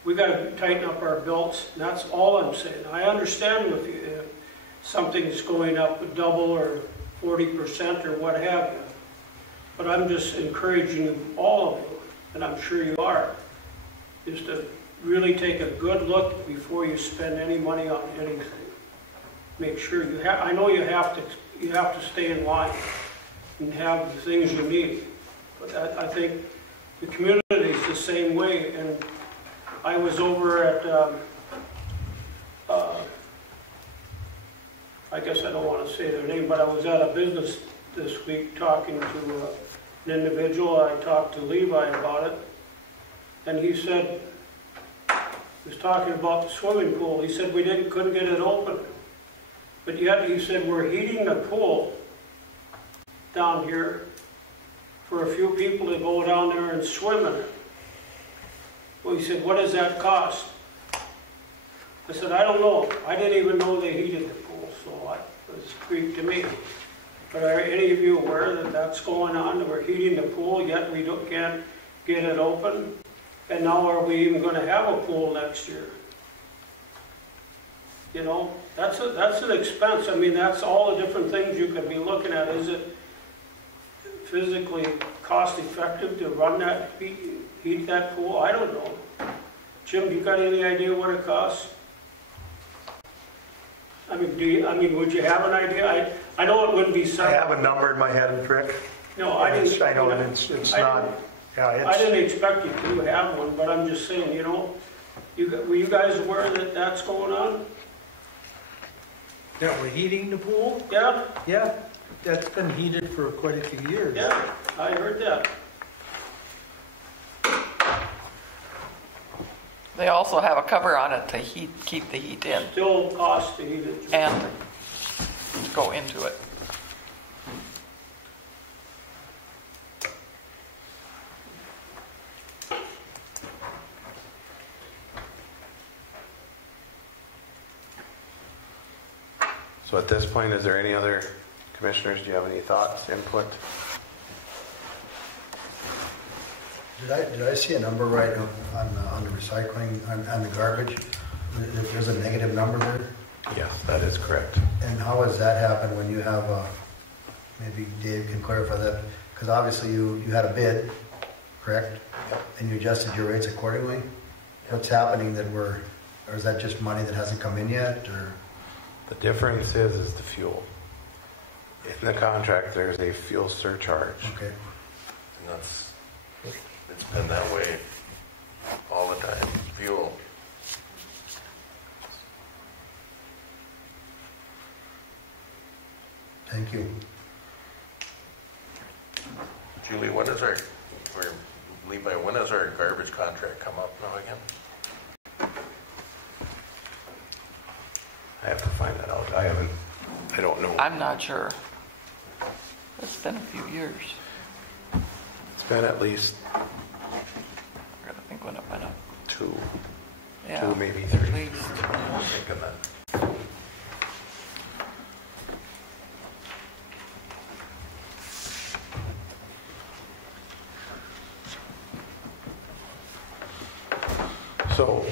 we got to tighten up our belts. And that's all I'm saying. I understand if something's going up double or 40% or what have you. But I'm just encouraging all of you, and I'm sure you are, is to really take a good look before you spend any money on anything. Make sure you have. I know you have to stay in line and have the things you need. But I think the community is the same way. And I was over at, I guess I don't want to say their name, but I was at a business this week talking to an individual. I talked to Levi about it. And he said, he was talking about the swimming pool. He said we couldn't get it open. But yet he said we're heating the pool down here for a few people to go down there and swim in it. Well, he said, what does that cost? I said, I don't know. I didn't even know they heated the pool, so it was Greek to me. But are any of you aware that that's going on, that we're heating the pool, yet we can't get it open? And now are we even going to have a pool next year? That's an expense. I mean, that's all the different things you could be looking at. Is it physically cost effective to run that, heat that pool? I don't know. Jim, you got any idea what it costs? I mean, would you have an idea? I know it wouldn't be something. I have a number in my head, Rick. No, I didn't. I know, and it's not. Yeah, I didn't expect you to have one, but I'm just saying, were you guys aware that that's going on? Yeah, we're heating the pool? Yeah? Yeah, that's been heated for quite a few years. Yeah, I heard that. They also have a cover on it to keep the heat in Still cost to heat it. and go into it. So at this point, is there any other commissioners? Do you have any thoughts, input? Did I see a number right on the recycling, on the garbage? There's a negative number there? Yes, that is correct. And how does that happen when you have maybe Dave can clarify that, because obviously you had a bid, correct? Yep. And you adjusted your rates accordingly? Yep. What's happening or is that just money that hasn't come in yet, or? The difference is the fuel. In the contract, there's a fuel surcharge. Okay. And it's been that way all the time, fuel. Thank you. Julie, when does our garbage contract come up now again? I have to find that out. I don't know. I'm not sure. It's been a few years. It's been at least I gotta think when it went up. two, Yeah, two maybe at three. least. I'm thinking that. So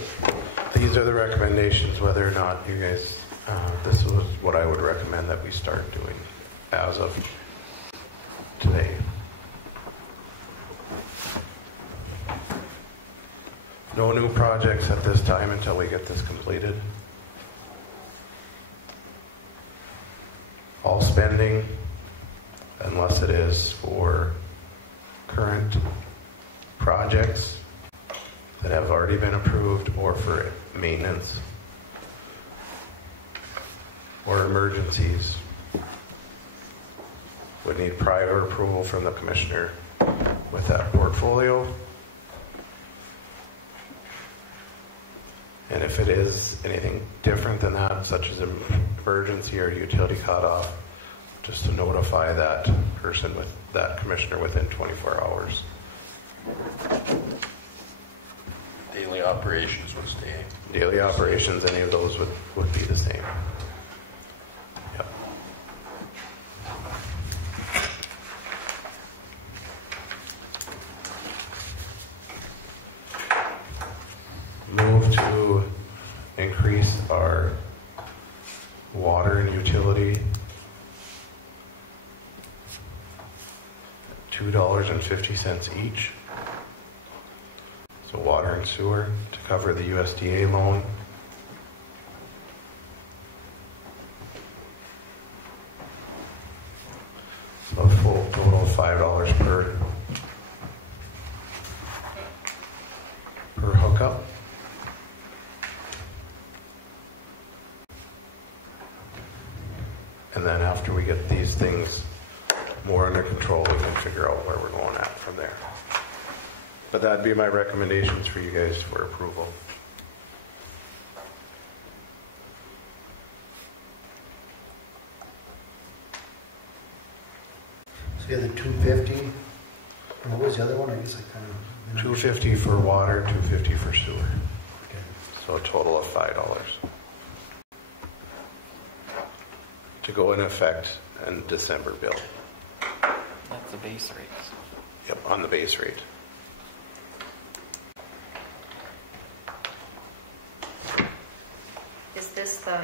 these are the recommendations, whether or not you guys, this was what I would recommend that we start doing as of today. No new projects at this time until we get this completed. All spending, unless it is for current projects that have already been approved or for maintenance or emergencies, would need prior approval from the commissioner with that portfolio. And if it is anything different than that, such as an emergency or utility cutoff, just to notify that person, with that commissioner, within 24 hours. Daily operations would stay. Daily operations, any of those would be the same. Yep. Move to increase our water and utility $2.50 each. So water and sewer to cover the USDA loan. So a full total of $5 per hookup. And then after we get these things more under control, we can figure out where we're going at from there. But that'd be my recommendations for you guys for approval. So you had the 250, and what was the other one? I guess I kind of... 250 for water, 250 for sewer. Okay. So a total of $5 to go in effect in December bill. That's the base rates. Yep, on the base rate. Is this the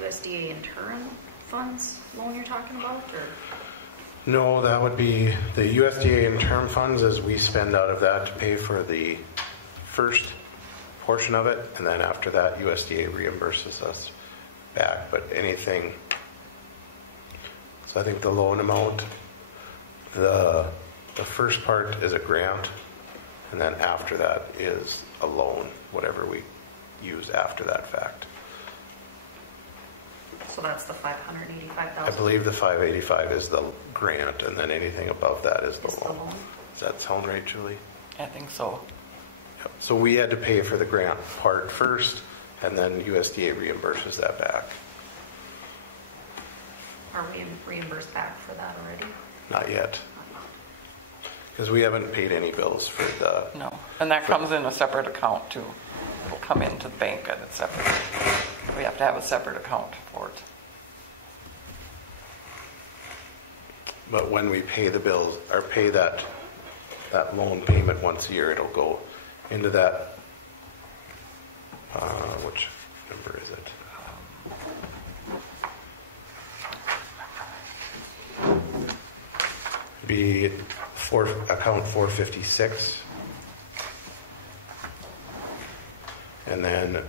USDA interim funds loan you're talking about, or? No, that would be the USDA interim funds, as we spend out of that to pay for the first portion of it, and then after that USDA reimburses us back. But anything, so I think the loan amount, the first part is a grant, and then after that is a loan, whatever we use after that fact. So that's the $585,000? I believe the 585 is the grant, and then anything above that is the loan. Does that sound right, Julie? I think so. Yep. So we had to pay for the grant part first, and then USDA reimburses that back. Are we reimbursed back for that already? Not yet. Because we haven't paid any bills for the... No, and that comes in a separate account too. It'll come into the bank at a separate. We have to have a separate account for it. But when we pay the bills, or pay that loan payment once a year, it'll go into that, which number is it? Be account 456. And then,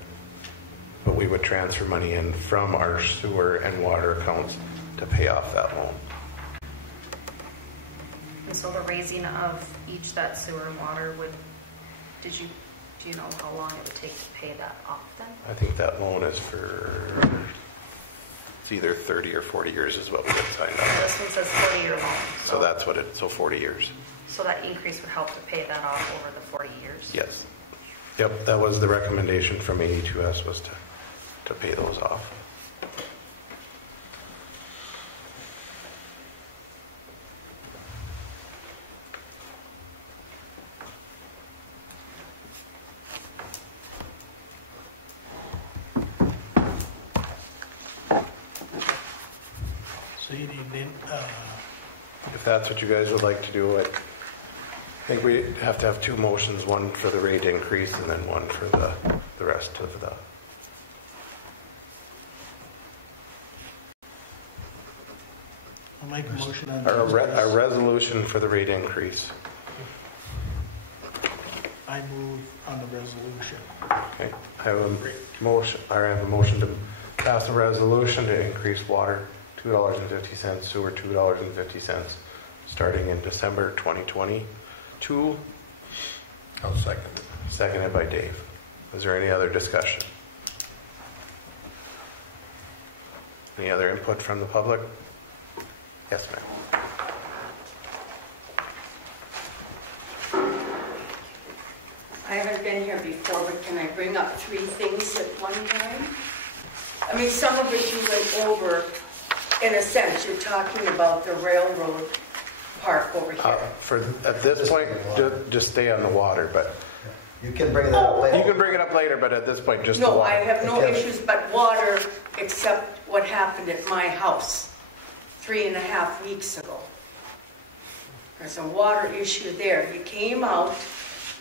but we would transfer money in from our sewer and water accounts to pay off that loan. And so the raising of each that sewer and water would, do you know how long it would take to pay that off then? I think that loan is for, it's either 30 or 40 years is what we get signed up. This one says 40-year loan. So that's what so 40 years. So that increase would help to pay that off over the 40 years? Yes. Yep, that was the recommendation from 82S, was to pay those off. So you need, If that's what you guys would like to do, I think we have to have two motions, one for the rate increase and then one for the rest of the. I'll make a motion on A resolution for the rate increase. I move on the resolution. Okay, I have a motion to pass a resolution to increase water $2.50, sewer $2.50, starting in December 2022. I'll second. Seconded by Dave. Is there any other discussion? Any other input from the public? Yes, ma'am. I haven't been here before, but can I bring up 3 things at one time? I mean, some of it you went over, in a sense, you're talking about the railroad park over here. At this point, just stay on the water, but You can bring that up later. you can bring it up later, but at this point, just the No, water. I have no Okay. issues but water, except what happened at my house 3.5 weeks ago. There's a water issue there. You came out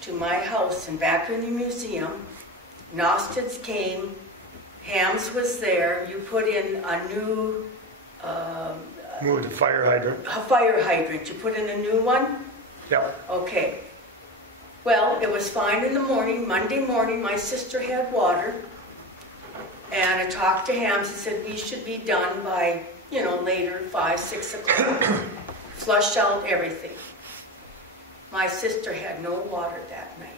to my house and back in the museum. Nosted's came, Hams was there. You put in a new Move the fire hydrant. a fire hydrant. You put in a new one? Yep. Okay. Well, it was fine in the morning. Monday morning, my sister had water. And I talked to Hams. He said we should be done by, later, 5, 6 o'clock. Flush out everything. My sister had no water that night.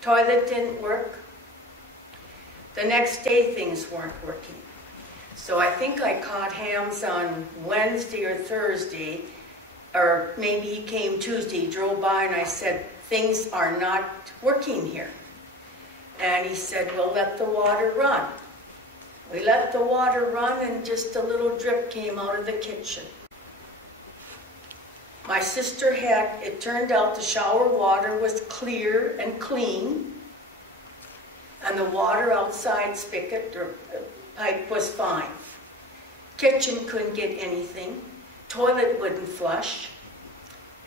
Toilet didn't work. The next day, things weren't working. So I think I caught Hams on Wednesday or Thursday, or maybe he came Tuesday, he drove by and I said, things are not working here. And he said, well, let the water run. We let the water run and just a little drip came out of the kitchen. My sister it turned out the shower water was clear and clean, and the water outside spigot or pipe was fine. Kitchen couldn't get anything. Toilet wouldn't flush.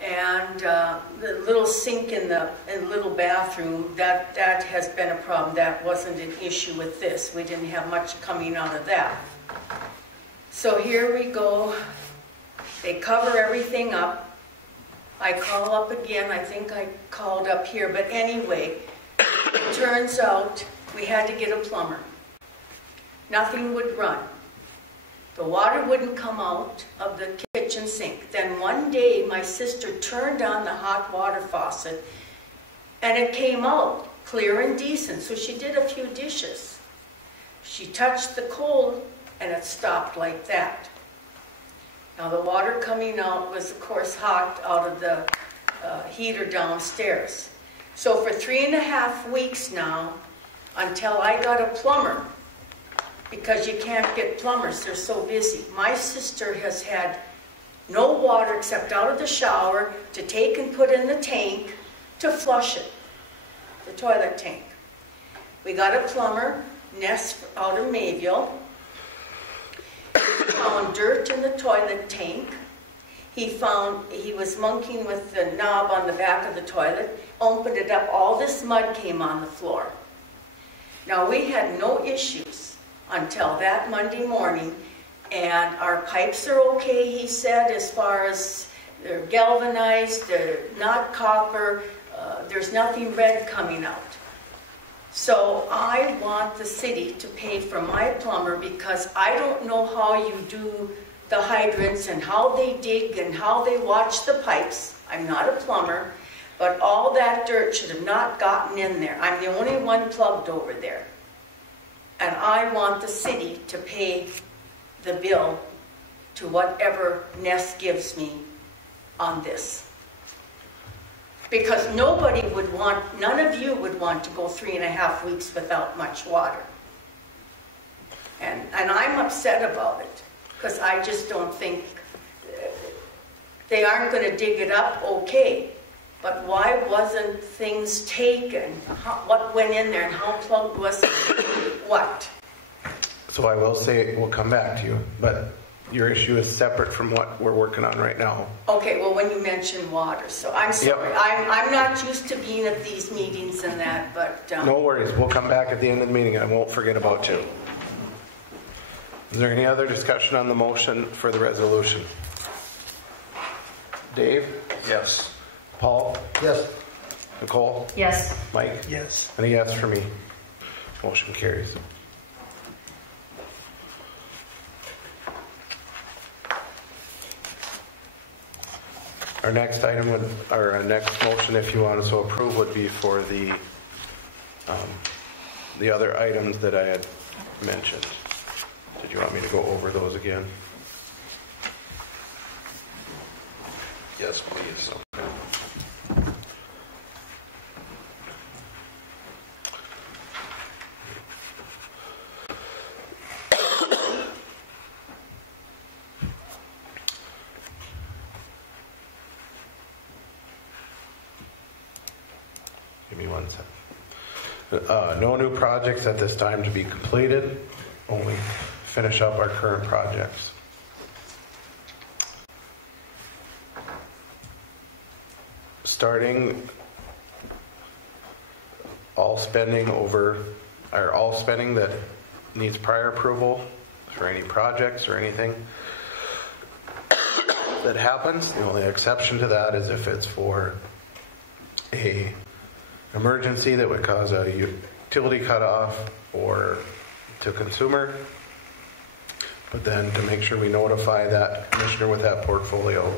And the little sink in the little bathroom, that has been a problem. That wasn't an issue with this. We didn't have much coming out of that. So here we go. They cover everything up. I call up again. I think I called up here. But anyway, it turns out we had to get a plumber. Nothing would run. The water wouldn't come out of the kitchen sink. Then one day, my sister turned on the hot water faucet, and it came out clear and decent. So she did a few dishes. She touched the cold, and it stopped like that. Now, the water coming out was, of course, hot out of the heater downstairs. So for 3.5 weeks now, until I got a plumber, because you can't get plumbers, they're so busy. My sister has had no water except out of the shower to take and put in the tank to flush it, the toilet tank. We got a plumber, Ness out of Mayville. He found dirt in the toilet tank. He was monkeying with the knob on the back of the toilet, opened it up, all this mud came on the floor. Now, we had no issues until that Monday morning, and our pipes are okay, he said, as far as they're galvanized, they're not copper, there's nothing red coming out. So I want the city to pay for my plumber, because I don't know how you do the hydrants and how they dig and how they watch the pipes. I'm not a plumber, but all that dirt should have not gotten in there. I'm the only one plugged over there. And I want the city to pay the bill to whatever Ness gives me on this. Because nobody would want, none of you would want to go 3.5 weeks without much water. And I'm upset about it, because I just don't think, they aren't going to dig it up, okay. But why wasn't things taken? What went in there and how plugged was it? What? So I will say, we'll come back to you, but your issue is separate from what we're working on right now. Okay, well, when you mentioned water, so I'm sorry. Yep. I'm not used to being at these meetings and that, but... No worries. We'll come back at the end of the meeting. I won't forget about you. Is there any other discussion on the motion for the resolution? Dave? Yes. Paul? Yes. Nicole? Yes. Mike? Yes. And a yes for me. Motion carries. Our next item would, or our next motion, if you want to so approve, would be for the other items that I had mentioned. Did you want me to go over those again? Yes, please. Give me 1 second. No new projects at this time to be completed. Only finish up our current projects. Starting all spending that needs prior approval for any projects or anything that happens. The only exception to that is if it's for a emergency that would cause a utility cutoff or to consumer. But then to make sure we notify that commissioner with that portfolio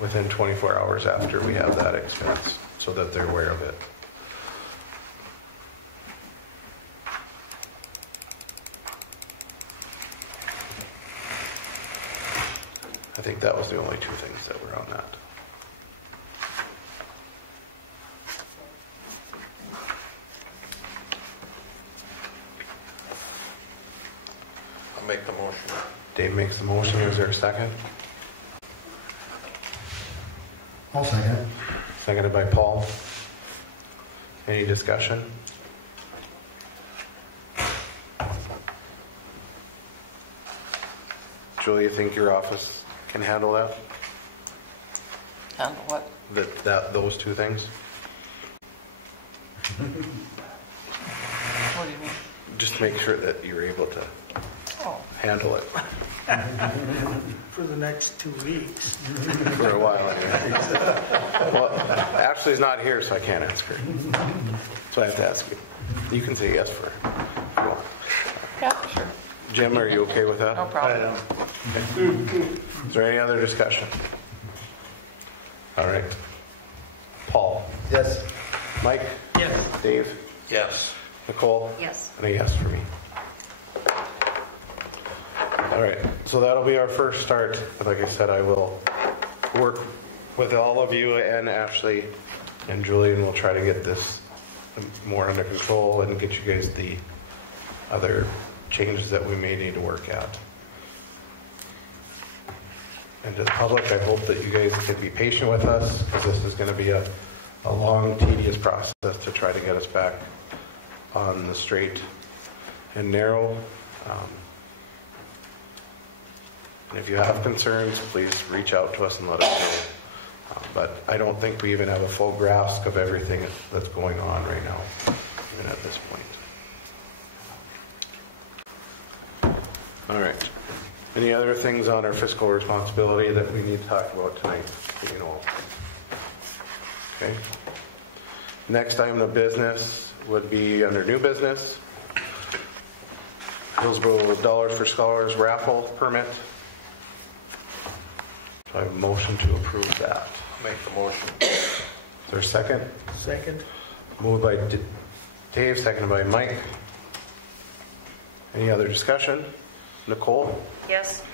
within 24 hours after we have that expense so that they're aware of it. I think that was the only two things that were on that. I'll make the motion. Dave makes the motion. Is there a second? I'll second. Seconded by Paul. Any discussion? Julie, you think your office can handle that? Handle what? Those two things? What do you mean? Just make sure that you're able to handle it For the next 2 weeks. for a while anyway. Well, Ashley's not here, so I can't ask her. So I have to ask you. You can say yes for her. If you want. Yeah, sure. Jim, are you okay with that? No problem. Is there any other discussion? All right. Paul? Yes. Mike? Yes. Dave? Yes. Nicole? Yes. And a yes for me. All right, so that'll be our first start. But like I said, I will work with all of you and Ashley and Julie, and we'll try to get this more under control and get you guys the other changes that we may need to work at. And to the public, I hope that you guys can be patient with us, because this is going to be a long, tedious process to try to get us back on the straight and narrow. And if you have concerns, please reach out to us and let us know. But I don't think we even have a full grasp of everything that's going on right now, even at this point. All right. Any other things on our fiscal responsibility that we need to talk about tonight? You know. Okay. Next item of business would be under new business. Hillsboro Dollars for Scholars raffle permit. So I have a motion to approve that. Make the motion. Is there a second? Second. Moved by Dave, seconded by Mike. Any other discussion? Nicole? Yes.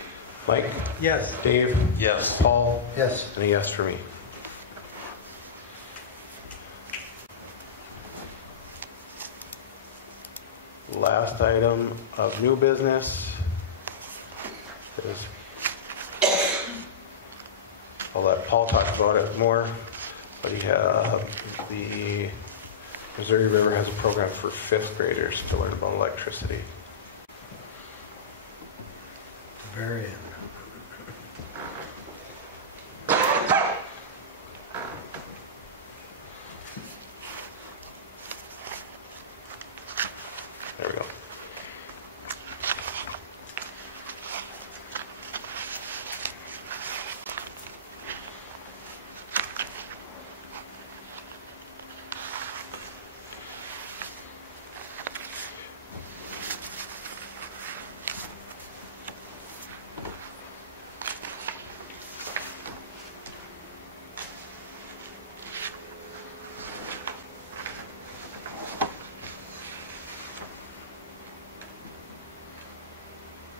Mike? Yes. Dave? Yes. Paul? Yes. And a yes for me. Last item of new business is, I'll let Paul talk about it more, but the Missouri River has a program for 5th graders to learn about electricity. Very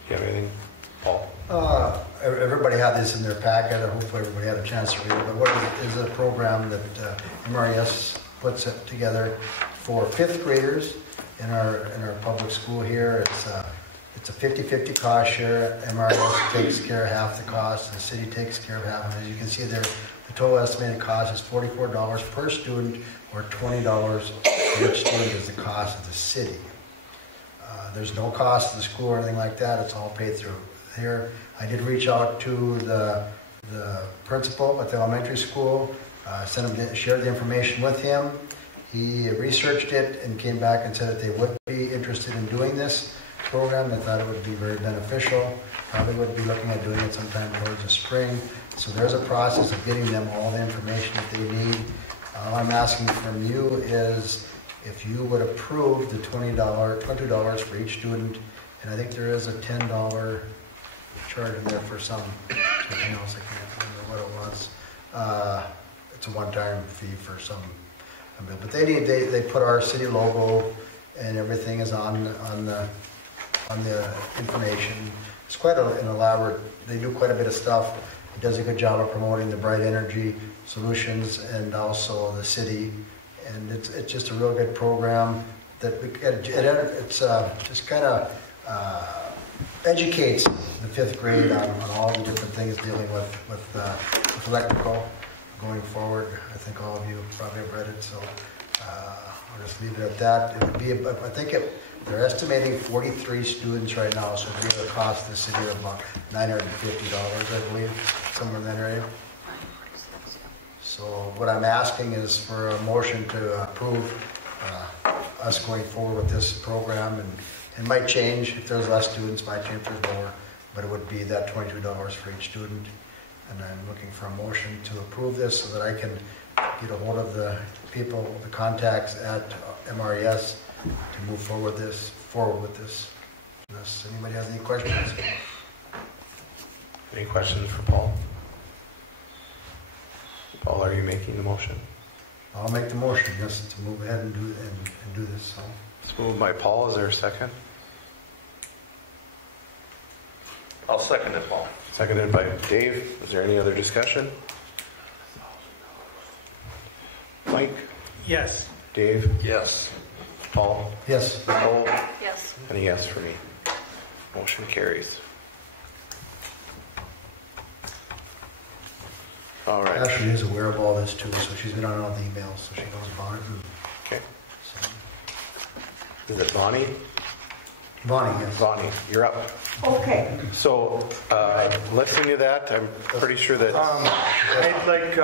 you have anything, Paul? Everybody had this in their packet. Hopefully everybody had a chance to read it. But what is a program that MRES puts it together for 5th graders in our public school here. It's a 50-50 cost share. MRES takes care of half the cost, and the city takes care of half. And as you can see there, the total estimated cost is $44 per student, or $20 for each student is the cost of the city. There's no cost to the school or anything like that. It's all paid through here. I did reach out to the principal at the elementary school, shared the information with him. He researched it and came back and said that they would be interested in doing this program. They thought it would be very beneficial. Probably would be looking at doing it sometime towards the spring. So there's a process of getting them all the information that they need. All I'm asking from you is if you would approve the $22 for each student, and I think there is a $10 charge in there for something else. I can't remember what it was. It's a one-time fee for some, but they put our city logo and everything is on the information. It's quite an elaborate. They do quite a bit of stuff. It does a good job of promoting the bright energy solutions and also the city. And it's just a real good program that it's just kind of educates the 5th grade on all the different things dealing with electrical going forward. I think all of you probably have read it, so I'll just leave it at that. It would be, I think they're estimating 43 students right now, so it would be a cost to the city of about $950, I believe, somewhere in that area. So what I'm asking is for a motion to approve us going forward with this program, and it might change if there's less students, might change if there's more, but it would be that $22 for each student. And I'm looking for a motion to approve this so that I can get a hold of the people, the contacts at MRES to move forward with this. Unless anybody has any questions? Any questions for Paul? Paul, are you making the motion? I'll make the motion, yes, to move ahead and do this. So. It's moved by Paul. Is there a second? I'll second it, Paul. Seconded by Dave. Is there any other discussion? Mike? Yes. Dave? Yes. Paul? Yes. Nicole? Yes. And a yes for me. Motion carries. All right. Ashley is aware of all this too, so she's been on all the emails, so she knows about it. Okay. So. Is it Bonnie? Bonnie, yes. Bonnie, you're up. Okay. So, listening to that, I'm pretty sure that... I'd like,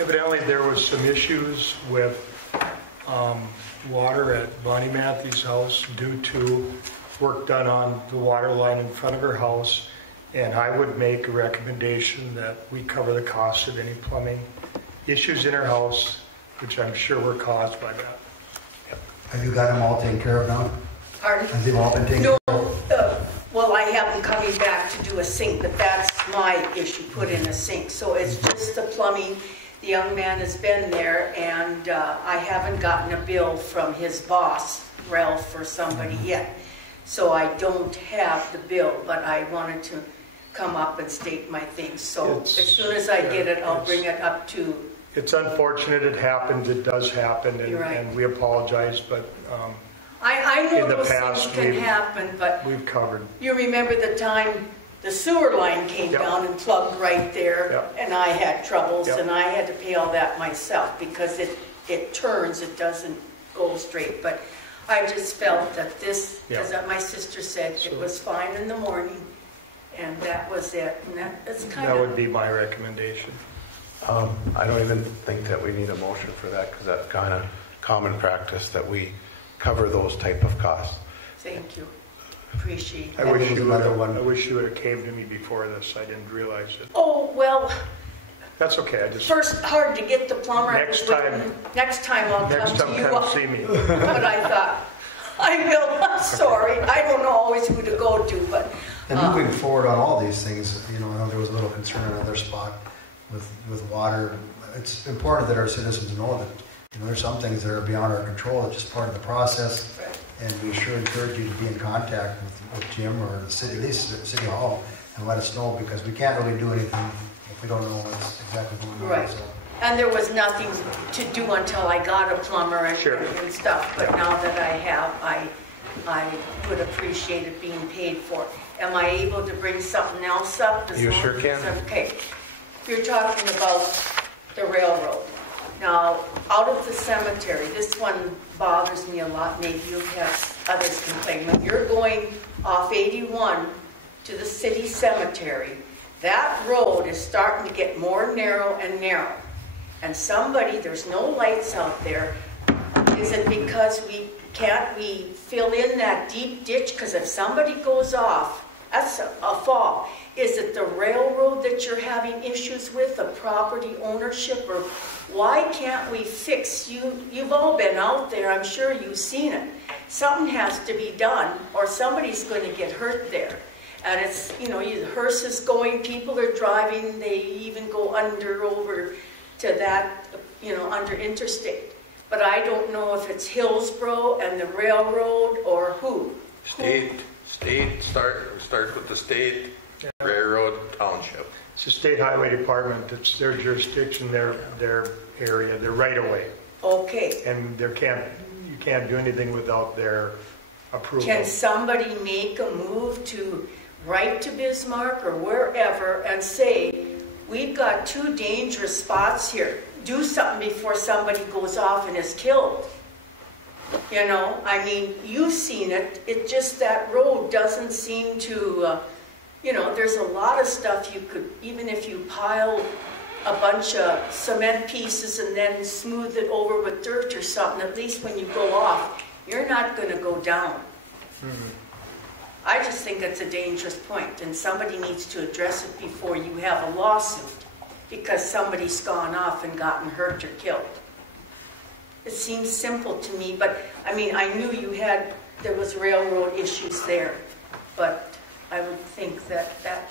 evidently there was some issues with water at Bonnie Matthews' house due to work done on the water line in front of her house, and I would make a recommendation that we cover the cost of any plumbing issues in her house, which I'm sure were caused by that. Have you got them all taken care of now? Pardon? Have they all been taken care of? Well, I have them coming back to do a sink, but that's my issue, put in a sink. So it's just the plumbing. The young man has been there, and I haven't gotten a bill from his boss, Ralph, or somebody yet. So I don't have the bill, but I wanted to come up and state my things. So as soon as I get it, I'll bring it up to... It's unfortunate it happens, it does happen, and, Right. and we apologize, but I know in the those past, things can happen, but we've covered. you remember the time the sewer line came Yep. down and plugged right there, Yep. and I had troubles, Yep. and I had to pay all that myself because it turns, it doesn't go straight. But I just felt that this, because my sister said it was fine in the morning, and that was it. And that's kind That of... would be my recommendation. I don't even think that we need a motion for that, because that's kind of common practice that we cover those type of costs. Thank you. Appreciate I that. wish you would one. I wish you would have came to me before this. I didn't realize it. Oh, well, That's okay. I just first, hard to get the plumber. Next time I'll next come time to you. come see me. But I thought, I will, I'm sorry. I don't know always who to go to, but... And moving forward on all these things, I know there was a little concern on another spot with water. It's important that our citizens know that there's some things that are beyond our control. It's just part of the process. And we sure encourage you to be in contact with Jim or the city, at least the City Hall, and let us know, because we can't really do anything if we don't know what's exactly going on. Right. So. And there was nothing to do until I got a plumber and, Sure. and stuff, but now that I have, I would appreciate it being paid for. Am I able to bring something else up? You sure can. Okay. You're talking about the railroad. Now, out of the cemetery, this one bothers me a lot, maybe you'll have others complain. When you're going off 81 to the city cemetery, that road is starting to get more narrow and narrow. And somebody, there's no lights out there. Is it because can't we fill in that deep ditch? Because if somebody goes off, that's a fall. Is it the railroad that you're having issues with, the property ownership, or why can't we fix you? You've all been out there, I'm sure you've seen it. Something has to be done, or somebody's going to get hurt there. And it's, you know, the hearse is going, people are driving, they even go over to that, you know, under interstate. But I don't know if it's Hillsboro and the railroad or who. State, start with the state, railroad, township. It's the State Highway Department, it's their jurisdiction, their area, their right of way. Okay. And you can't do anything without their approval. Can somebody make a move to write to Bismarck or wherever and say, we've got 2 dangerous spots here. Do something before somebody goes off and is killed. You know, I mean, you've seen it. It just, that road doesn't seem to, you know, there's a lot of stuff you could, even if you pile a bunch of cement pieces and then smooth it over with dirt or something, at least when you go off, you're not going to go down. Mm-hmm. I just think it's a dangerous point, and somebody needs to address it before you have a lawsuit because somebody's gone off and gotten hurt or killed. It seems simple to me, but I mean, I knew there was railroad issues there, but I would think that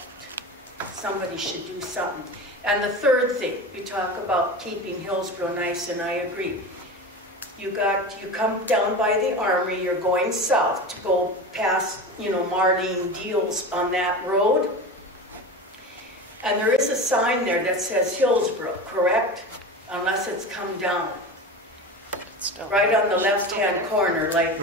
somebody should do something. And the third thing, you talk about keeping Hillsboro nice, and I agree. You come down by the Armory, you're going south to go past, you know, Marlene Deals on that road. And there is a sign there that says Hillsboro, correct? Unless it's come down. Right on the left-hand corner, like,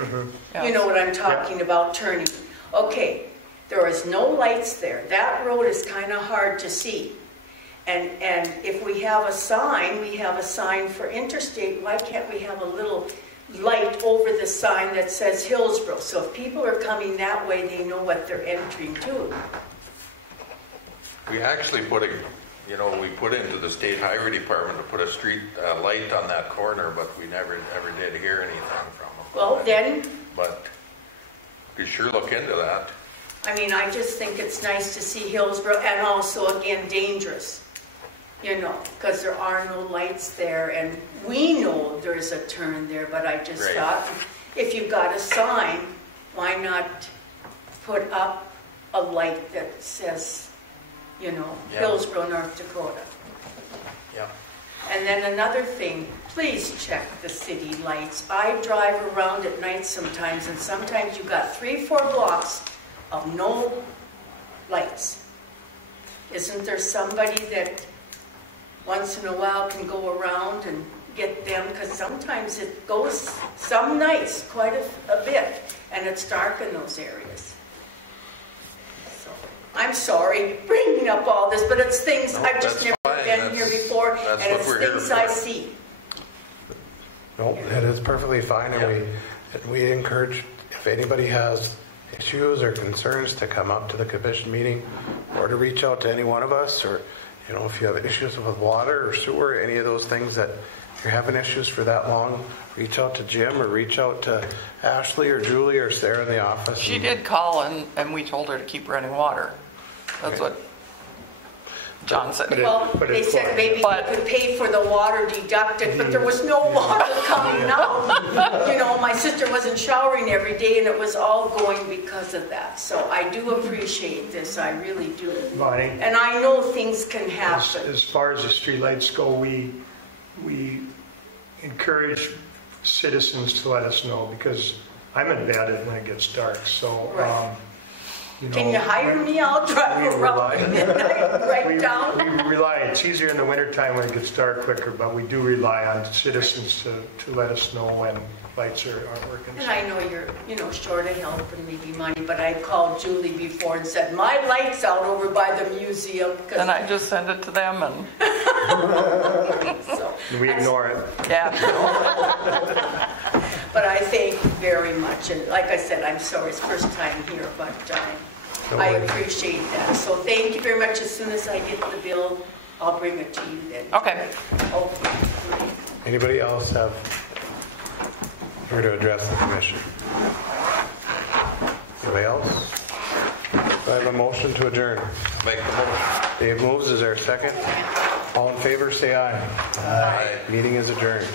you know what I'm talking about, turning. Okay, there is no lights there. That road is kind of hard to see. And if we have a sign for interstate, why can't we have a little light over the sign that says Hillsboro? So if people are coming that way, they know what they're entering to. We actually put into the state highway department to put a street light on that corner, but we never did hear anything from them. Well, then... But we sure look into that. I mean, I just think it's nice to see Hillsboro, and also, again, dangerous. You know, because there are no lights there, and we know there's a turn there, but I just thought, if you've got a sign, why not put up a light that says, you know, Hillsboro, North Dakota? Yeah. And then another thing, please check the city lights. I drive around at night sometimes, and sometimes you've got 3-4 blocks of no lights. Isn't there somebody that once in a while can go around and get them? Because sometimes it goes, some nights, quite a bit, and it's dark in those areas. So, I'm sorry bringing up all this, but it's things, I've just never been here before, and it's things I see. No, that is perfectly fine, and we encourage, if anybody has issues or concerns, to come up to the commission meeting or to reach out to any one of us, or, you know, if you have issues with water or sewer, any of those things that you're having issues for that long, reach out to Jim or reach out to Ashley or Julie or Sarah in the office. She did call, and we told her to keep running water. That's what John said. Well, they said maybe we could pay for the water deducted, but there was no water coming out. You know, my sister wasn't showering every day, and it was all going because of that. So I do appreciate this, I really do. Bonnie, and I know things can happen. As far as the streetlights go, we encourage citizens to let us know, because I'm in bed when it gets dark, so, Right. you know. Can you hire me? I'll drive we around rely- at midnight, right down. We rely, it's easier in the wintertime when it gets dark quicker, but we do rely on citizens to let us know when lights aren't working. And I know you're, short of help and maybe money, but I called Julie before and said, my light's out over by the museum. And I just send it to them and, So, We ignore it. yeah. but I thank you very much. And like I said, I'm sorry it's first time here, but I appreciate that. So thank you very much. As soon as I get the bill, I'll bring it to you then. Okay. Okay. Anybody else have here to address the commission? Anybody else? Do I have a motion to adjourn? Make the motion. Dave moves. Is there a second? All in favor, say aye. Aye. Meeting is adjourned.